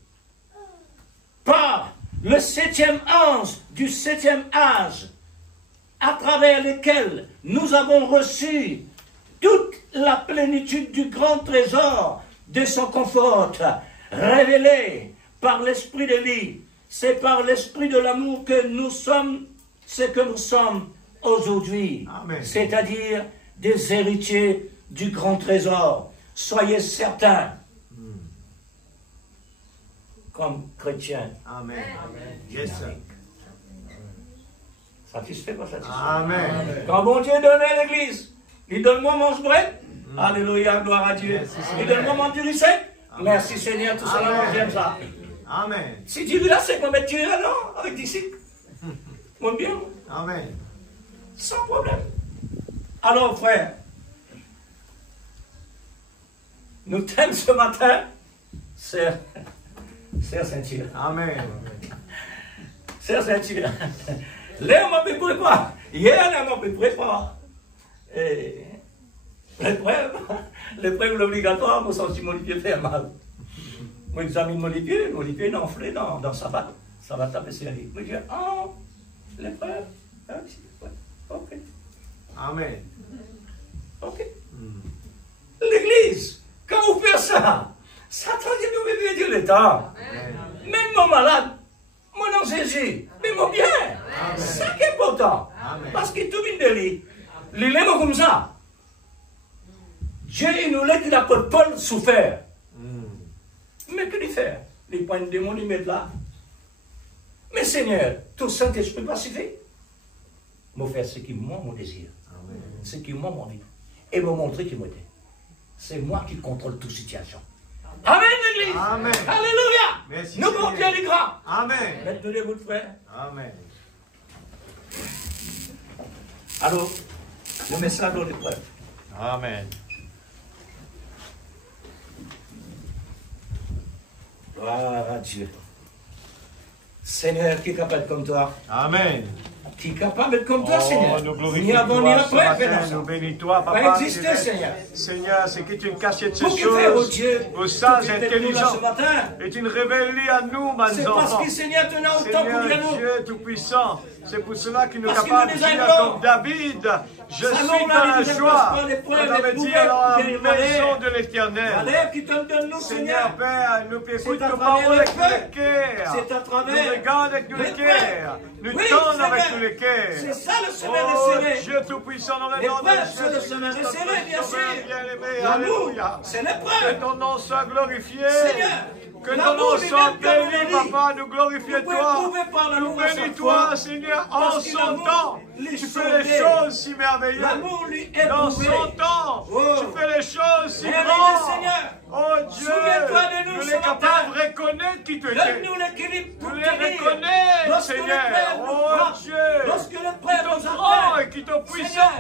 par le 7e ange du 7e âge, à travers lequel nous avons reçu toute la plénitude du grand trésor de son confort, révélé par l'esprit de vie. C'est par l'esprit de l'amour que nous sommes ce que nous sommes aujourd'hui, c'est-à-dire des héritiers du grand trésor. Soyez certains, comme chrétiens. Amen. Yes, sir. Satisfait, pas satisfait. Amen. Quand bon Dieu donne à l'église, il donne-moi mon bread. Alléluia, gloire à Dieu. Il donne-moi mon diricet. Merci Seigneur, tout ça, j'aime ça. Amen. Si tu dis là, c'est qu'on va tirer là, non, avec d'ici. Moi bien. Amen. Sans problème. Alors, frère, nous t'aimons ce matin, Sœur Saint-Cyr. Amen. Sœur Saint-Cyr. Là, on m'a préparé quoi? Hier, on m'a préparé quoi? L'épreuve obligatoire, mon sentiment de pied fait mal. Moi, j'examine mon pied est enflé dans sa batte. Ça va taper sur lui. Moi, je dis, oh, l'épreuve. Ok. Amen. Ok. L'église, quand vous faites ça, Satan dit, nous vivons Dieu le temps. Même mon malade, moi dans Jésus, mais mon bien. C'est ça qui est important. Parce que tout vient de lui. Il est comme ça. Dieu, il nous l'a dit, l'apôtre Paul souffert. Mais que lui faire? Les points de démon, ils mettent là. Mais Seigneur, tout Saint-Esprit pacifique. Me faire ce qui moi mon désir. Ce qui moi mon vie. Et me montrer qui m'était. C'est moi qui contrôle toute situation. Amen, l'église. Amen. Alléluia. Merci, Nous bon Dieu les grands. Amen. Maintenant, les bouts de frère. Amen. Alors, le message de l'épreuve. Amen. Gloire à Dieu. Seigneur, qui est capable comme toi? Amen. Qui est capable d'être comme toi, Seigneur? Nous Ni glorifions avant ni toi ce après, matin, Père. nous bénis toi, Pas Papa. exister, Seigneur. Seigneur, c'est que tu une cachette ces Pour que faire, oh choses, Dieu, aux sages tout est fait nous là intelligents, ce matin. et tu nous révèles à nous, C'est mes parce enfants. que Seigneur te n'a autant pour Seigneur nous. Dieu Tout-Puissant, c'est pour cela qu'il nous est Parce qu'il capable de nous dire désirons. comme David, je Sa suis nom, dans là, la il nous joie. impose pas l'épreuve, On avait les dit nouvelles, à la les maison malheurs. de l'Éternel. Valère qui te donne nous, Seigneur Seigneur. Père, nous écoute à nos travers paroles le avec tous feu. les cœurs. C'est à travers Nous regarde avec tous les l'épreuve. cœurs. Nous Oui, tourne avec Seigneur. tous les cœurs. C'est ça le semeur Oh resserré. Dieu Tout-Puissant, dans le nom de L'épreuve, c'est le Jésus. semeur resserré, bien sûr. Bien-aimé, L'amour, alléluia. c'est Que l'épreuve. ton nom soit glorifié. Seigneur, Que ton l'amour nom lui soit donne comme béni, on a dit. Papa. Nous glorifions Vous pouvez toi. prouver par Nous l'amour à chaque bénis-toi, fois. Seigneur, en Parce que son l'amour temps. les Tu fais sauver. les choses si merveilleuses. L'amour lui est Dans prouvé. son temps, Oh. tu fais les choses si Merveilleux grandes. Seigneur. Oh Dieu, Souviens-toi de nous nous ce sommes matin. capables de reconnaître qui tu es. Donne-nous l'équilibre pour Nous te les dire. reconnaître, Lorsque Seigneur. l'épreuve nous Oh frappe, Dieu, lorsque qui l'épreuve te nous prend atteint, et qui te puissant Seigneur,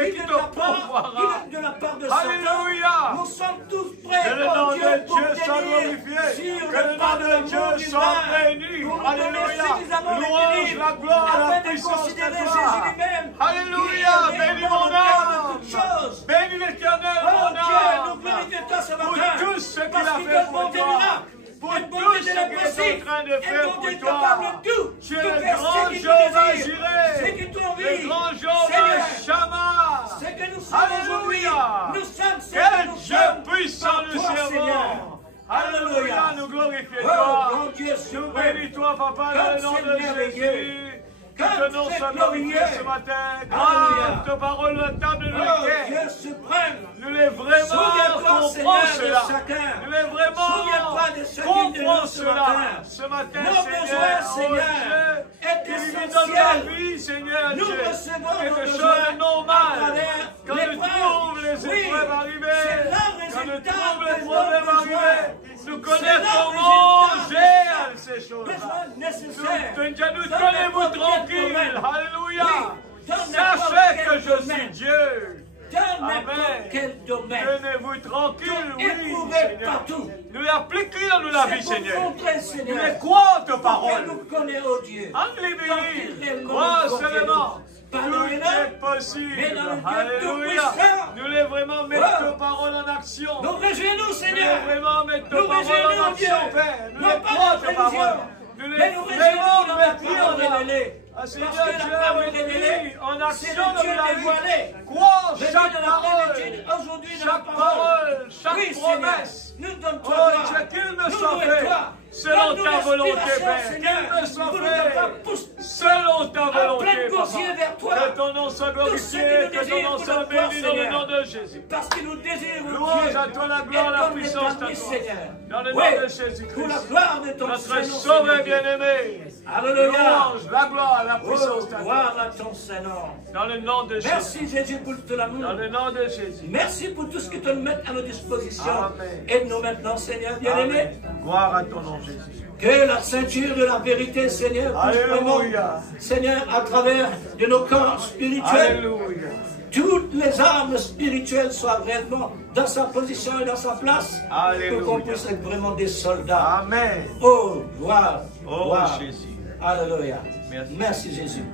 et il qui est te de la part- pourvoira. il est de la part de Satan. Alléluia. Nous sommes tous prêts, Que le oh nom Dieu, de pour Dieu soit tenir glorifié. sur Que le le pas nom de de Dieu l'amour soit divin, béni. pour nous donner Alléluia. suffisamment Louange, d'équilibre, la gloire, la afin de puissance de considérer toi. Jésus lui-même, Alléluia. qui est Bénis dans mon le cœur de âme. toutes choses. Bénis l'Éternel, Oh mon Dieu, nous âme. glorifions-toi ce Pour matin. tout ce qu'il Parce a qu'il fait donne pour bonté toi. miracle. Pour Une tout bonté ce de qu'il est l'impossible. en train de Une faire bonté pour toi. capable de tout. Tu es De le faire grand ce qui Jéhovah tu désires, Jireh. ce qui t'envie. Le grand Jéhovah Seigneur, Shammah. c'est que nous sommes aujourd'hui. Alléluia. Nous sommes ce que Quel nous Dieu sommes puissant par nous toi, servons. Seigneur. Alléluia, Alléluia. nous glorifions Oh, toi. mon Dieu, Nous suprême. bénis-toi, Papa, dans le Comme nom c'est de merveilleux. Jésus. Que Comme ton nom c'est soit glorifié glorieux. ce matin. Alléluia. Grâce ta parole, la table de Oh, l'équerre. Dieu suprême. Nous les vraiment Souviens-toi, comprends Seigneur, de cela. chacun. Nous les vraiment Souviens-toi de chacune de comprends nous ce cela. matin. Ce matin, Nos Seigneur, besoins, oh Seigneur, Dieu, est qui vit dans essentiel. la vie, Seigneur Nous Dieu. recevons Quelque nos chose besoins de normal. à travers Quand nous l'épreuve. trouvons les Oui, épreuves arriver, c'est le quand nous résultat trouvons de les nos problèmes besoins. arriver, nous C'est connaissons le comment résultat gérer de ces choses-là. besoins nécessaires. Nous Dans tenez-vous n'importe quel tranquille. domaine. Alléluia. Oui, dans n'importe Sachez quel que je suis domaine. Dieu. Dans Amen. n'importe quel domaine. Tenez-vous tranquille, oui, Éprouvé Seigneur. partout. Nous appliquons nous la vie, C'est pour Seigneur. montrer, Nous Seigneur, les croyons tes que paroles. nous connaissons, oh Dieu. Alléluia. Crois seulement. Pas dans Tout les est mains, possible. mais dans le Dieu Alléluia. Tout-Puissant. Nous les vraiment mettre Oh. tes paroles en action. Nous réjouissons, Nous Seigneur. les vraiment mettre tes Nous paroles réjouissons, en Dieu. action, Père. Nous Non les pas croyons de tes religion, paroles. Nous mais les nous vraiment réjouissons dans la mettre parole en révélée. Ah, Parce Seigneur que Dieu, la parole avec révélée, lui, en c'est action le de Dieu la dévoilé. vie. Crois Le Dieu chaque de la parole. plénitude, aujourd'hui dans la Chaque parole, chaque Oui, Seigneur, promesse. nous donne Oh toi Dieu, qu'il me nous soit louons fait toi. selon Donne-nous ta volonté, l'inspiration, Père. Seigneur, Qu'il me soit pour nous faire fait pousser selon ta en volonté, pleine course Papa. vers toi. Que ton nom soit Tout ce glorifié, qui nous que ton désire nom pour soit notre gloire, béni dans le Seigneur. nom de Jésus. Parce qu'il nous désire, oh Louange Dieu. à toi la gloire, la Et comme puissance l'établi, à toi. Seigneur. Dans le Oui, nom de Jésus-Christ. pour la gloire de ton Notre Saint-Nom, Sauveur Seigneur Dieu. bien-aimé. Alléluia. Louange, la gloire, la Oh, puissance à toi. gloire à ton Saint-Nom. Dans le nom de Jésus. Merci Jésus pour tout l'amour. Dans le nom de Jésus. Merci pour tout ce que tu nous mets à notre disposition. Amen. Aide-nous maintenant, Seigneur bien-aimé. Amen. Gloire à ton nom, Jésus. Que la ceinture de la vérité, Seigneur, puisse vraiment, Alléluia. Seigneur, à travers de nos corps spirituels, Alléluia. toutes les armes spirituelles soient vraiment dans sa position et dans sa place, Alléluia. pour qu'on puisse être vraiment des soldats. Amen. Oh, gloire, Oh, gloire. Jésus. Alléluia. Merci. Merci Jésus.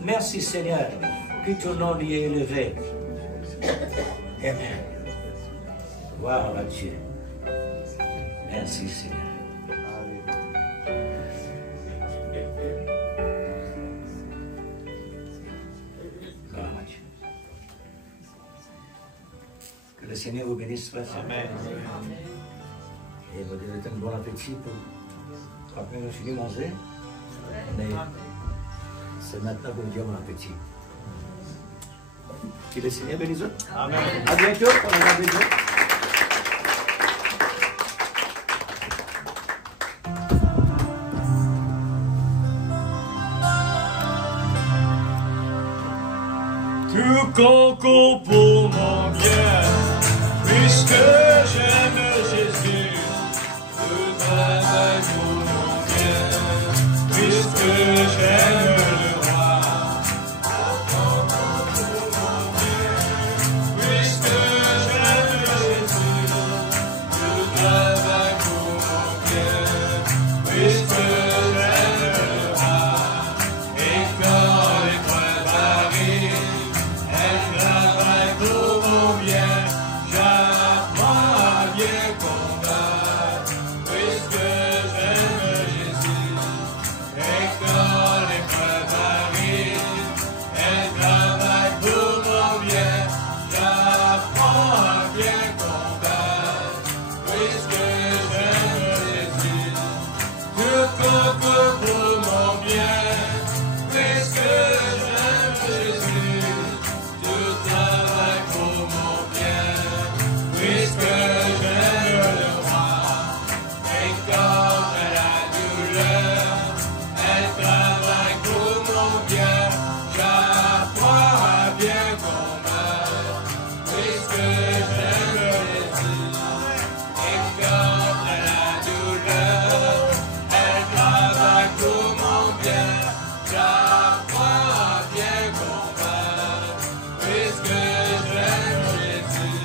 Merci Seigneur, que ton nom lui est élevé. Amen. Gloire à Dieu. Merci Seigneur. Gloire à Dieu. Que le Seigneur vous bénisse. Frère. Amen. Et vous devez un bon appétit pour. Après, on finit de manger. Mais c'est maintenant que Dieu a mon appétit. Que le Seigneur bénisse. Amen. À bientôt. On va bientôt. Tout concourt pour mon bien, puisque j'aime Jésus. Tout travaille pour mon bien, puisque j'aime le roi. Puisque j'aime Jésus, tout travaille pour mon bien. combattre, puisque j'aime Jésus. Et quand l'épreuve arrive, elle travaille pour mon bien. J'apprends à bien combattre, puisque j'aime Jésus. Tout concourt pour mon bien, puisque j'aime Jésus. Tout travaille pour mon bien, puisque j'aime le roi. Et quand elle a douleur, elle travaille pour mon bien. J'apprends à bien combattre, puisque j'aime Jésus. Et quand elle a douleur, elle travaille pour mon bien. J'apprends à bien combattre, puisque j'aime Jésus.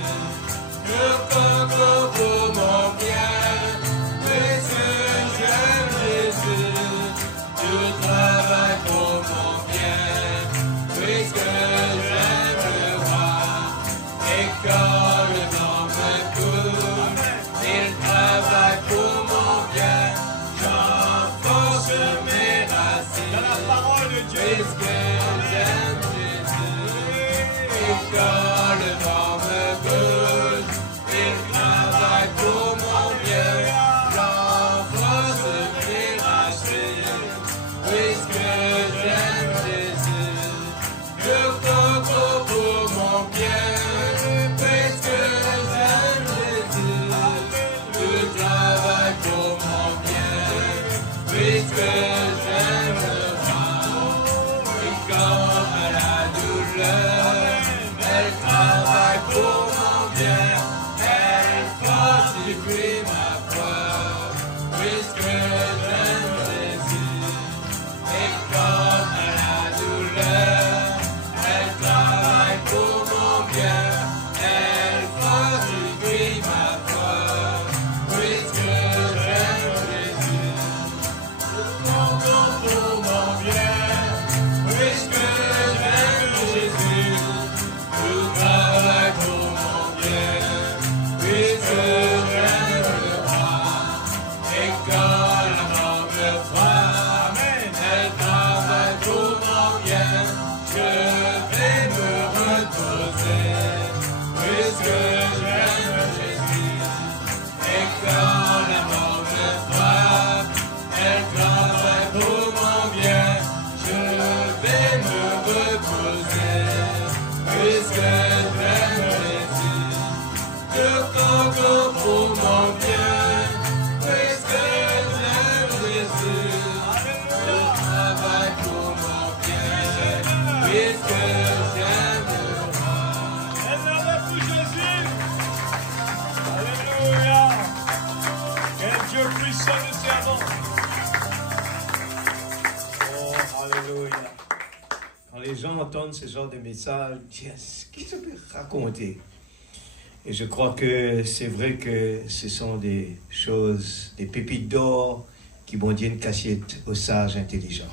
Je concours pour mon bien, puisque j'aime Jésus. Tout travaille pour mon bien, puisque j'aime le roi. Et quand le vent me couvre, il travaille pour mon bien. J'enfonce mes racines dans la parole de Dieu, puisque j'aime Jésus. Et quand le vent me bouge, il travaille pour mon bien. J'enfonce mes racines, puisque j'aime Jésus. Je concours pour mon bien, puisque j'aime Jésus. Je travaille pour mon bien, puisque j'aime le roi. Et quand elle a douleur, elle travaille pour mon bien. Elle fortifie ma foi, puisque j'aime Jésus. Et quand elle a douleur, elle travaille pour mon bien. Elle fortifie ma foi, puisque j'aime Jésus. Je concours pour mon bien, puisque j'aime Jésus. Je travaille pour mon bien, puisque j'aime le roi. Et quand la mort me frappe, elle travaille pour mon bien. Je vais me reposer, puisque j'aime Jésus. Et quand la mort me frappe, elle travaille pour mon bien. Je vais me reposer, puisque j'aime Jésus. Je concours pour mon bien, puisque j'aime Jésus. Je travaille pour mon bien, puisque j'aime le roi. Alléluia pour Jésus. Alléluia. Quel Dieu puissant nous servons. Oh, alléluia. Quand les gens entendent ce genre de message, qu'est-ce qu'ils se peut raconter? Et je crois que c'est vrai que ce sont des choses, des pépites d'or qui vont dire une cachette aux sages intelligents.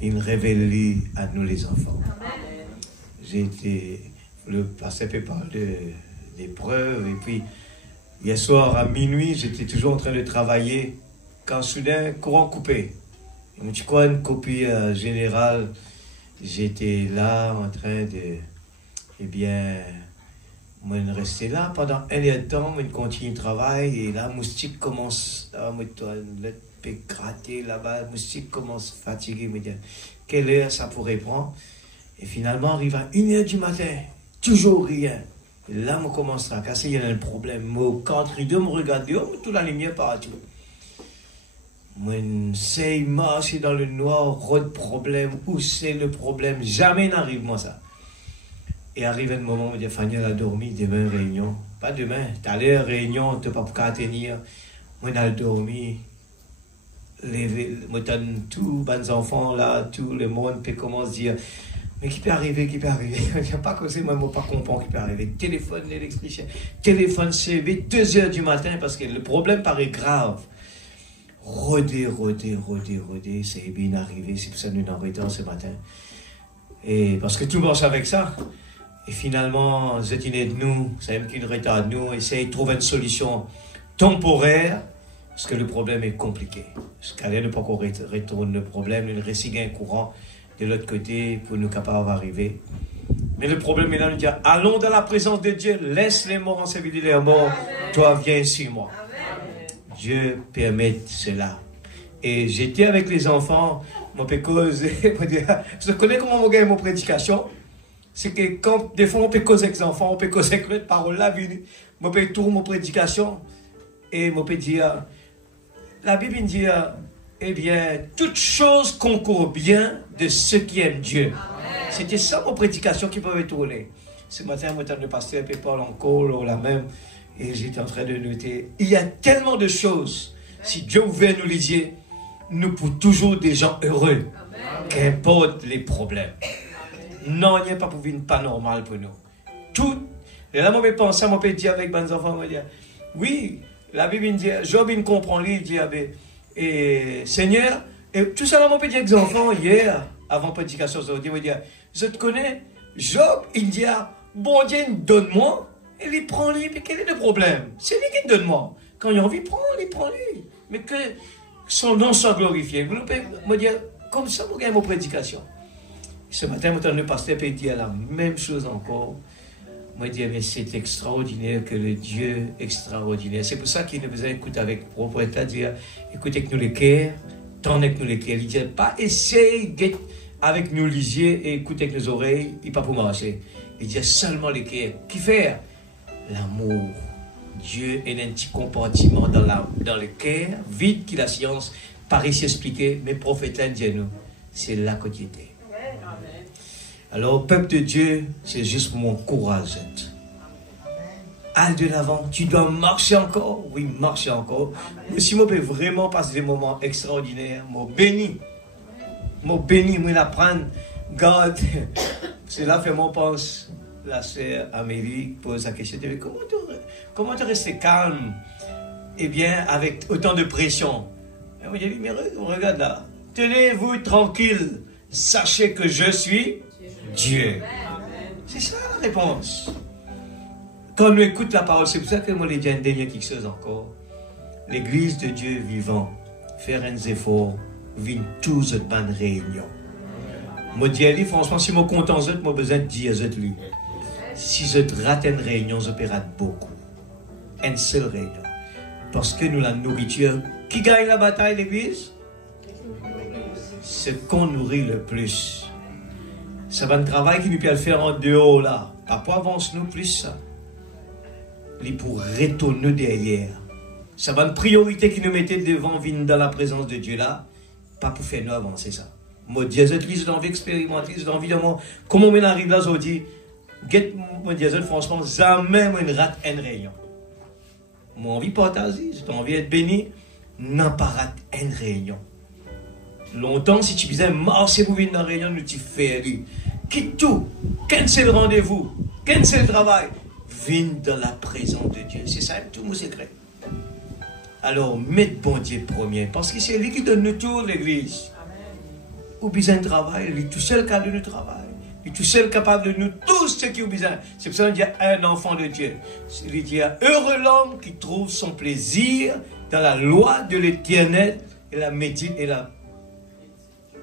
Une révèle à nous les enfants. J'ai été, le pasteur peut parler d'épreuves, et puis hier soir à minuit, j'étais toujours en train de travailler, quand soudain, courant coupé. Je me dis quoi, une copie générale, j'étais là en train de, eh bien, moi, je restais là pendant un heure de temps, je continue le travail, et là, moustique commence à me gratter là-bas, moustique commence à fatiguer, me dire, quelle heure ça pourrait prendre? Et finalement, arrive à 1h du matin, toujours rien. Et là, je commence à casser, il y a un problème. Moi, quand rideau me regarde, toute la lumière partout. Moi, j'essaie de marcher dans le noir, rôde problème, où c'est le problème, jamais n'arrive moi ça. Et arrive un moment où je dis, Fanny, elle a dormi, demain réunion. Pas demain, tout à l'heure réunion, tu n'as pas qu'à tenir. Moi, elle a dormi. Moi, tous les enfants là, tout le monde peut commencer à dire, mais qui peut arriver, qui peut arriver. Il n'y a pas que c'est moi, pas comprendre qui peut arriver. Téléphone l'électricien, téléphone CV, 2h du matin, parce que le problème paraît grave. Rôder, c'est bien arrivé, c'est pour ça que nous sommes en retard ce matin. Et parce que tout marche avec ça. Et finalement, vous êtes de nous, c'est même qu'une retard de nous, essayez de trouver une solution temporaire, parce que le problème est compliqué. Parce qu'elle ne peut pas qu'on retourne le problème, il reste un courant de l'autre côté pour nous capables d'arriver. Mais le problème est là, nous dire, allons dans la présence de Dieu, laisse les morts ensevelis les morts, toi viens sur moi. Dieu permet cela. Et j'étais avec les enfants, mon peut causer, je connais comment on gagne mon prédication. C'est que quand des fois on peut causer avec les enfants, on peut causer avec l'autre parole là, on peut tourner mon prédication et on peut dire, la Bible dit, eh bien, toute chose concourt bien de ceux qui aiment Dieu. C'était ça mon prédication qui pouvait tourner. Ce matin, moi, le pasteur Paul encore, la même, et j'étais en train de noter. Il y a tellement de choses. Si Dieu ouvert nous lisier, nous pour toujours des gens heureux, qu'importe les problèmes. Non, il n'y a pas pour une pas normal pour nous. Tout. Et là, moi, je pense, moi, je dire avec mes enfants, je dire, oui, la Bible dit, Job, il comprend, il dit, et Seigneur, et tout ça, moi, je dire avec les enfants, hier, avant la prédication, je dis, je te connais, Job, il dit, bon Dieu, donne-moi, et il prend lui, mais quel est le problème? C'est lui qui donne-moi. Quand il a envie, il prend lui. Mais que son nom soit glorifié. Vous pouvez me dire, comme ça, vous gagnez vos prédications. Ce matin, le pasteur peut dire la même chose encore. Moi, je dis, mais c'est extraordinaire que le Dieu extraordinaire. C'est pour ça qu'il nous faisait écouter avec propriété, dire, écoutez avec nous les cœurs, tendez avec nous les cœurs. Il dit, pas essayer avec nous lisier et écouter avec nos oreilles, il pas pour marcher. Il dit seulement les cœurs. Qui fait? L'amour. Dieu est un petit compartiment dans le cœur, vide qui la science paraît s'expliquer, mais prophète disent nous, c'est là que tu étais. Alors, peuple de Dieu, c'est juste mon courage. Allez de l'avant, tu dois marcher encore. Oui, marcher encore. Mais si moi peux vraiment passer des moments extraordinaires, moi béni, moi l'apprendre, garde. C'est là que moi pense, la sœur Amélie pose la question, comment tu restes calme, eh bien, avec autant de pression? Et moi, j'ai dit, mais regarde là, tenez-vous tranquille, sachez que je suis Dieu. C'est ça la réponse. Quand on écoute la parole, c'est pour ça que moi, je dis un dernier quelque chose encore. L'église de Dieu vivant, faire un effort, vient tous une bonne réunion. Moi, je dis, franchement, si je suis content, j'ai besoin de dire, lui. Si je rate une réunion, je peux rater beaucoup. Une seule réunion. Parce que nous, la nourriture, qui gagne la bataille, l'église? C'est qu'on nourrit le plus. C'est un travail qui nous peut faire en dehors là. Papa avance-nous plus ça. Il pour retourner derrière. C'est une priorité qui nous mettait devant, venir dans la présence de Dieu là. Pas pour faire nous avancer ça. Moi, Dieu, j'ai envie d'expérimenter, j'ai envie de voir comment on arrive là, je dis, moi, Dieu, franchement, jamais on rate une réunion. Moi, envie de partager, j'ai envie d'être béni, n'a pas rate une réunion. Longtemps, si tu disais, marcher pour venir dans la réunion, nous t'y fais, quitte tout, cancel le rendez-vous, cancel le travail, viens dans la présence de Dieu. C'est ça tout mon secret. Alors, mettez bon Dieu premier, parce que c'est lui qui donne nous tout l'église. Ou besoin de travail, il est tout seul qui a de travail. Il est tout seul capable de nous tous ceux qui ont besoin. C'est pour ça qu'on dit un enfant de Dieu. Il dit heureux l'homme qui trouve son plaisir dans la loi de l'Éternel et la médite et la.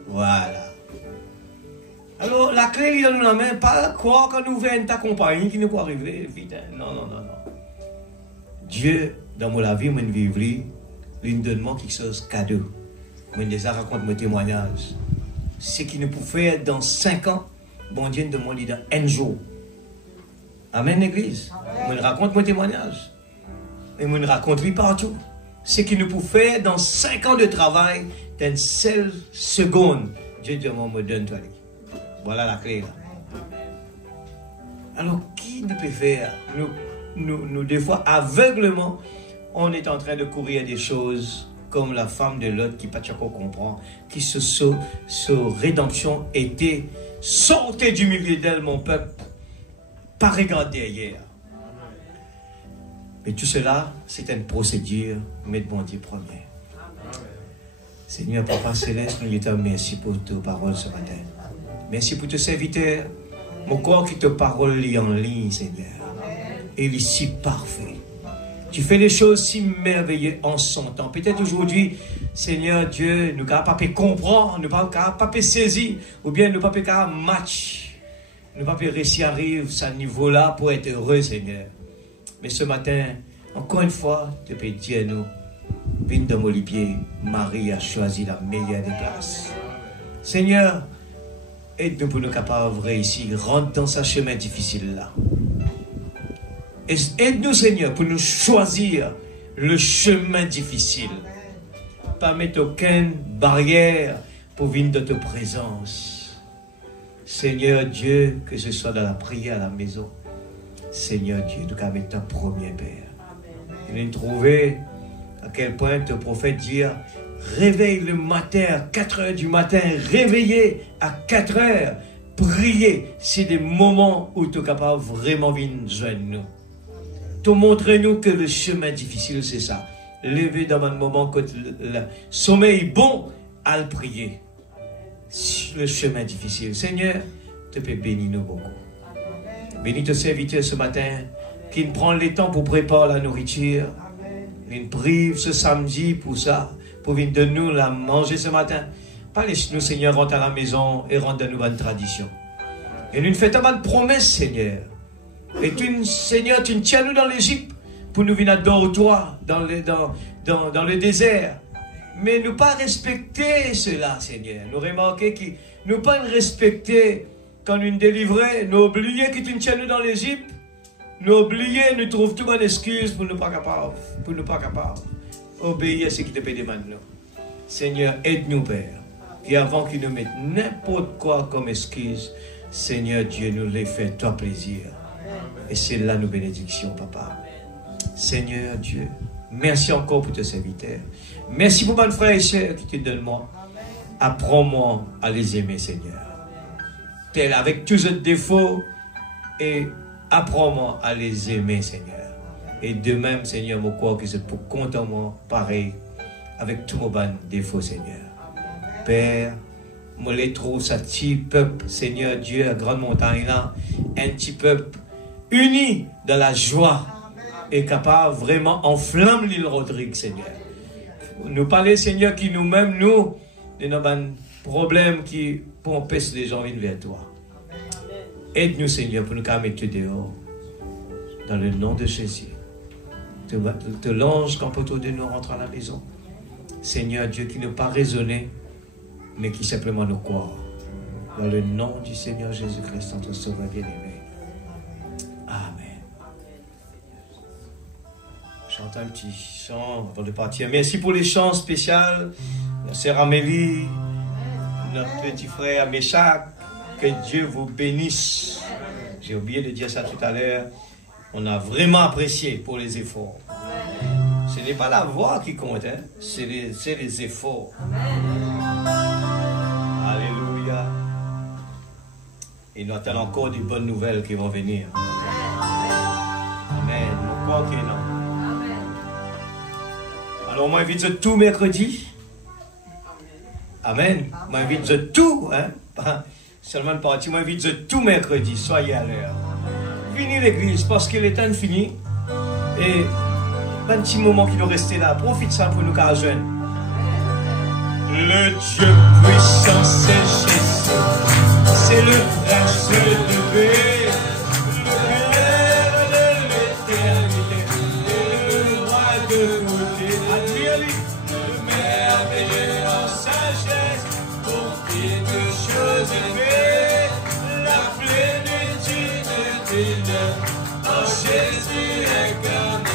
Voilà. Alors la clé il donne la main, pas croire quand nous venons ta compagnie qui nous peut arriver vite. Non, non, non, non. Dieu, dans mon vie, moi vivre, il donne moi quelque chose cadeau. Moi déjà raconte mon témoignage. Ce qui nous peut faire dans 5 ans, bon Dieu nous demande dans un jour. Amen, l'église. Moi, je raconte mon témoignage. Et moi, je raconte lui partout. Ce qui nous peut faire dans 5 ans de travail, dans une seule seconde, Dieu demande, me donne toi. Voilà la clé là. Alors, qui nous peut faire? Nous, des fois, aveuglement, on est en train de courir des choses comme la femme de Lot qui pas encore comprend, qui ce rédemption était sortez du milieu d'elle, mon peuple, pas regarder derrière. Mais tout cela, c'est une procédure, mais bon Dieu premier. Seigneur, Papa Céleste, nous te remercions pour tes paroles ce matin. Merci pour tes serviteurs. Mon corps qui te parole lit en ligne, Seigneur. Et il est si parfait. Tu fais des choses si merveilleuses en son temps. Peut-être aujourd'hui, Seigneur Dieu, nous ne pouvons pas comprendre, nous ne pouvons pas saisir, ou bien nous ne pouvons pas match. Nous ne pouvons pas réussir à arriver à ce niveau-là pour être heureux, Seigneur. Mais ce matin, encore une fois, tu peux dire nous, viens dans mon pied, Marie a choisi la meilleure des places. Seigneur, aide-nous pour nous capables de réussir, rentre dans ce chemin difficile-là. Aide-nous, Seigneur, pour nous choisir le chemin difficile. Pas mettre aucune barrière pour venir de ta présence. Seigneur Dieu, que ce soit dans la prière à la maison, Seigneur Dieu, nous avons mettre ta première Père. Nous avons trouvé à quel point le prophète dit, réveille le matin à 4 heures du matin, réveillez à 4 heures, priez. C'est des moments où tu es capable vraiment de venir joindre nous. Tu montres-nous que le chemin difficile, c'est ça. Lever dans un moment que le sommeil est bon, à le prier. Le chemin difficile. Seigneur, tu peux bénir nous beaucoup. Bénis ton serviteur ce matin, qui prend le temps pour préparer la nourriture. Il prive ce samedi pour ça, pour venir de nous la manger ce matin. Pas laisse-nous, Seigneur, rentrer à la maison et rendre de nous une tradition. Et nous faisons une promesse, Seigneur. Et tu, Seigneur, tu nous tiens nous dans l'Égypte pour nous venir adorer toi dans le désert. Mais nous pas respecter cela, Seigneur. Nous remarquons que nous pas respecter quand nous délivrer, nous oublier que tu nous tiens nous dans l'Égypte. Nous oublier, nous trouvons toute bonne excuse pour ne pas capable, obéir à ce qui te pédé maintenant. Seigneur, aide-nous, Père. Et avant qu'ils nous mettent n'importe quoi comme excuse, Seigneur Dieu, nous les fait toi plaisir. Et c'est là nos bénédictions, Papa. Seigneur Dieu, merci encore pour tes serviteurs. Merci pour mes frères et sœurs qui te donnent moi. Apprends-moi à les aimer, Seigneur. Tel avec tous les défauts, et apprends-moi à les aimer, Seigneur. Et de même, Seigneur, mon corps, que c'est pour content-moi, pareil, avec tous mes défauts, Seigneur. Père, moi les trouve ça petit peuple, Seigneur Dieu, à grande montagne là, un petit peuple uni dans la joie et capable vraiment enflamme l'île Rodrigue, Seigneur. Nous parler, Seigneur, qui nous-mêmes, nous, de nos problèmes qui empêchent les gens de venir vers toi. Aide-nous, Seigneur, pour nous mettre dehors. Dans le nom de Jésus. Te l'ange quand autour de nous rentre à la maison. Seigneur Dieu, qui ne pas raisonner, mais qui simplement nous croit. Dans le nom du Seigneur Jésus-Christ, notre Sauveur bien-aimé. Amen. Chante un petit chant avant de partir. Merci pour les chants spéciaux. Notre sœur Amélie, notre petit frère Méchac. Que Dieu vous bénisse. J'ai oublié de dire ça tout à l'heure. On a vraiment apprécié pour les efforts. Ce n'est pas la voix qui compte, hein? C'est les efforts. Alléluia. Et nous attendons encore des bonnes nouvelles qui vont venir. Amen. Mon corps qui est là. Alors, moi, j'invite tout mercredi. Amen. Moi, j'invite tout, hein? Seulement une partie, moi, j'invite tout mercredi. Soyez à l'heure. Venez l'église parce qu'il est temps fini. Et un petit moment qui nous reste là. Profite ça pour nous rejoindre. Le Dieu puissant, c'est Jésus. C'est le prince de paix. Le Père de l'éternité. Le roi de beauté. Admire-lui. Le merveilleux en sagesse. Pour toutes choses élevées. La plénitude des lèvres. En Jésus incarné.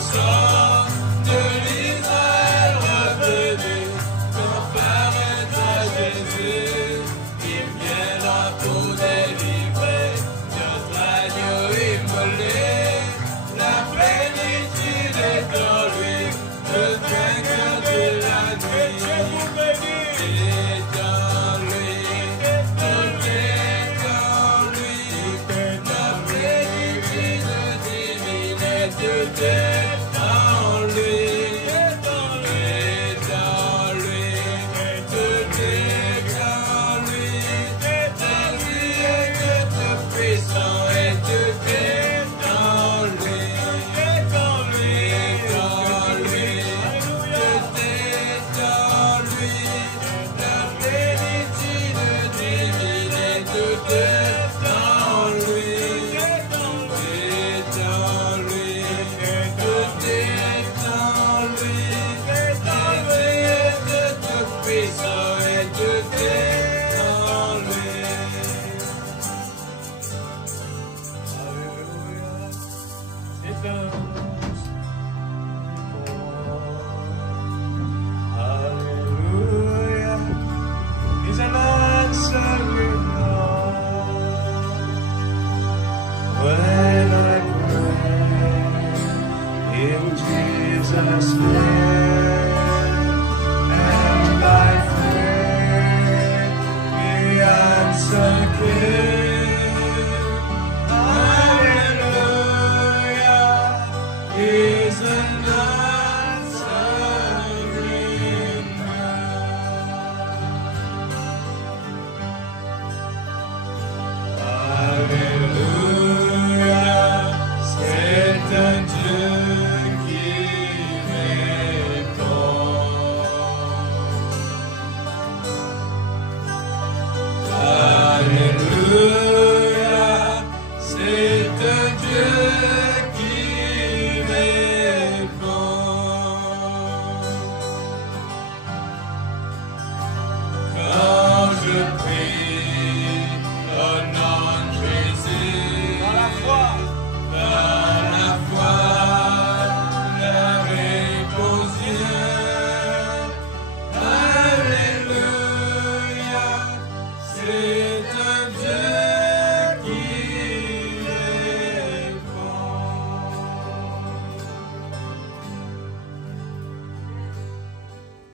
sang de l'Israël revenu, confère-toi Jésus, il vient là pour délivrer, notre agneau immolé, la plénitude est en lui, le vainqueur de la nuit. Hallelujah is the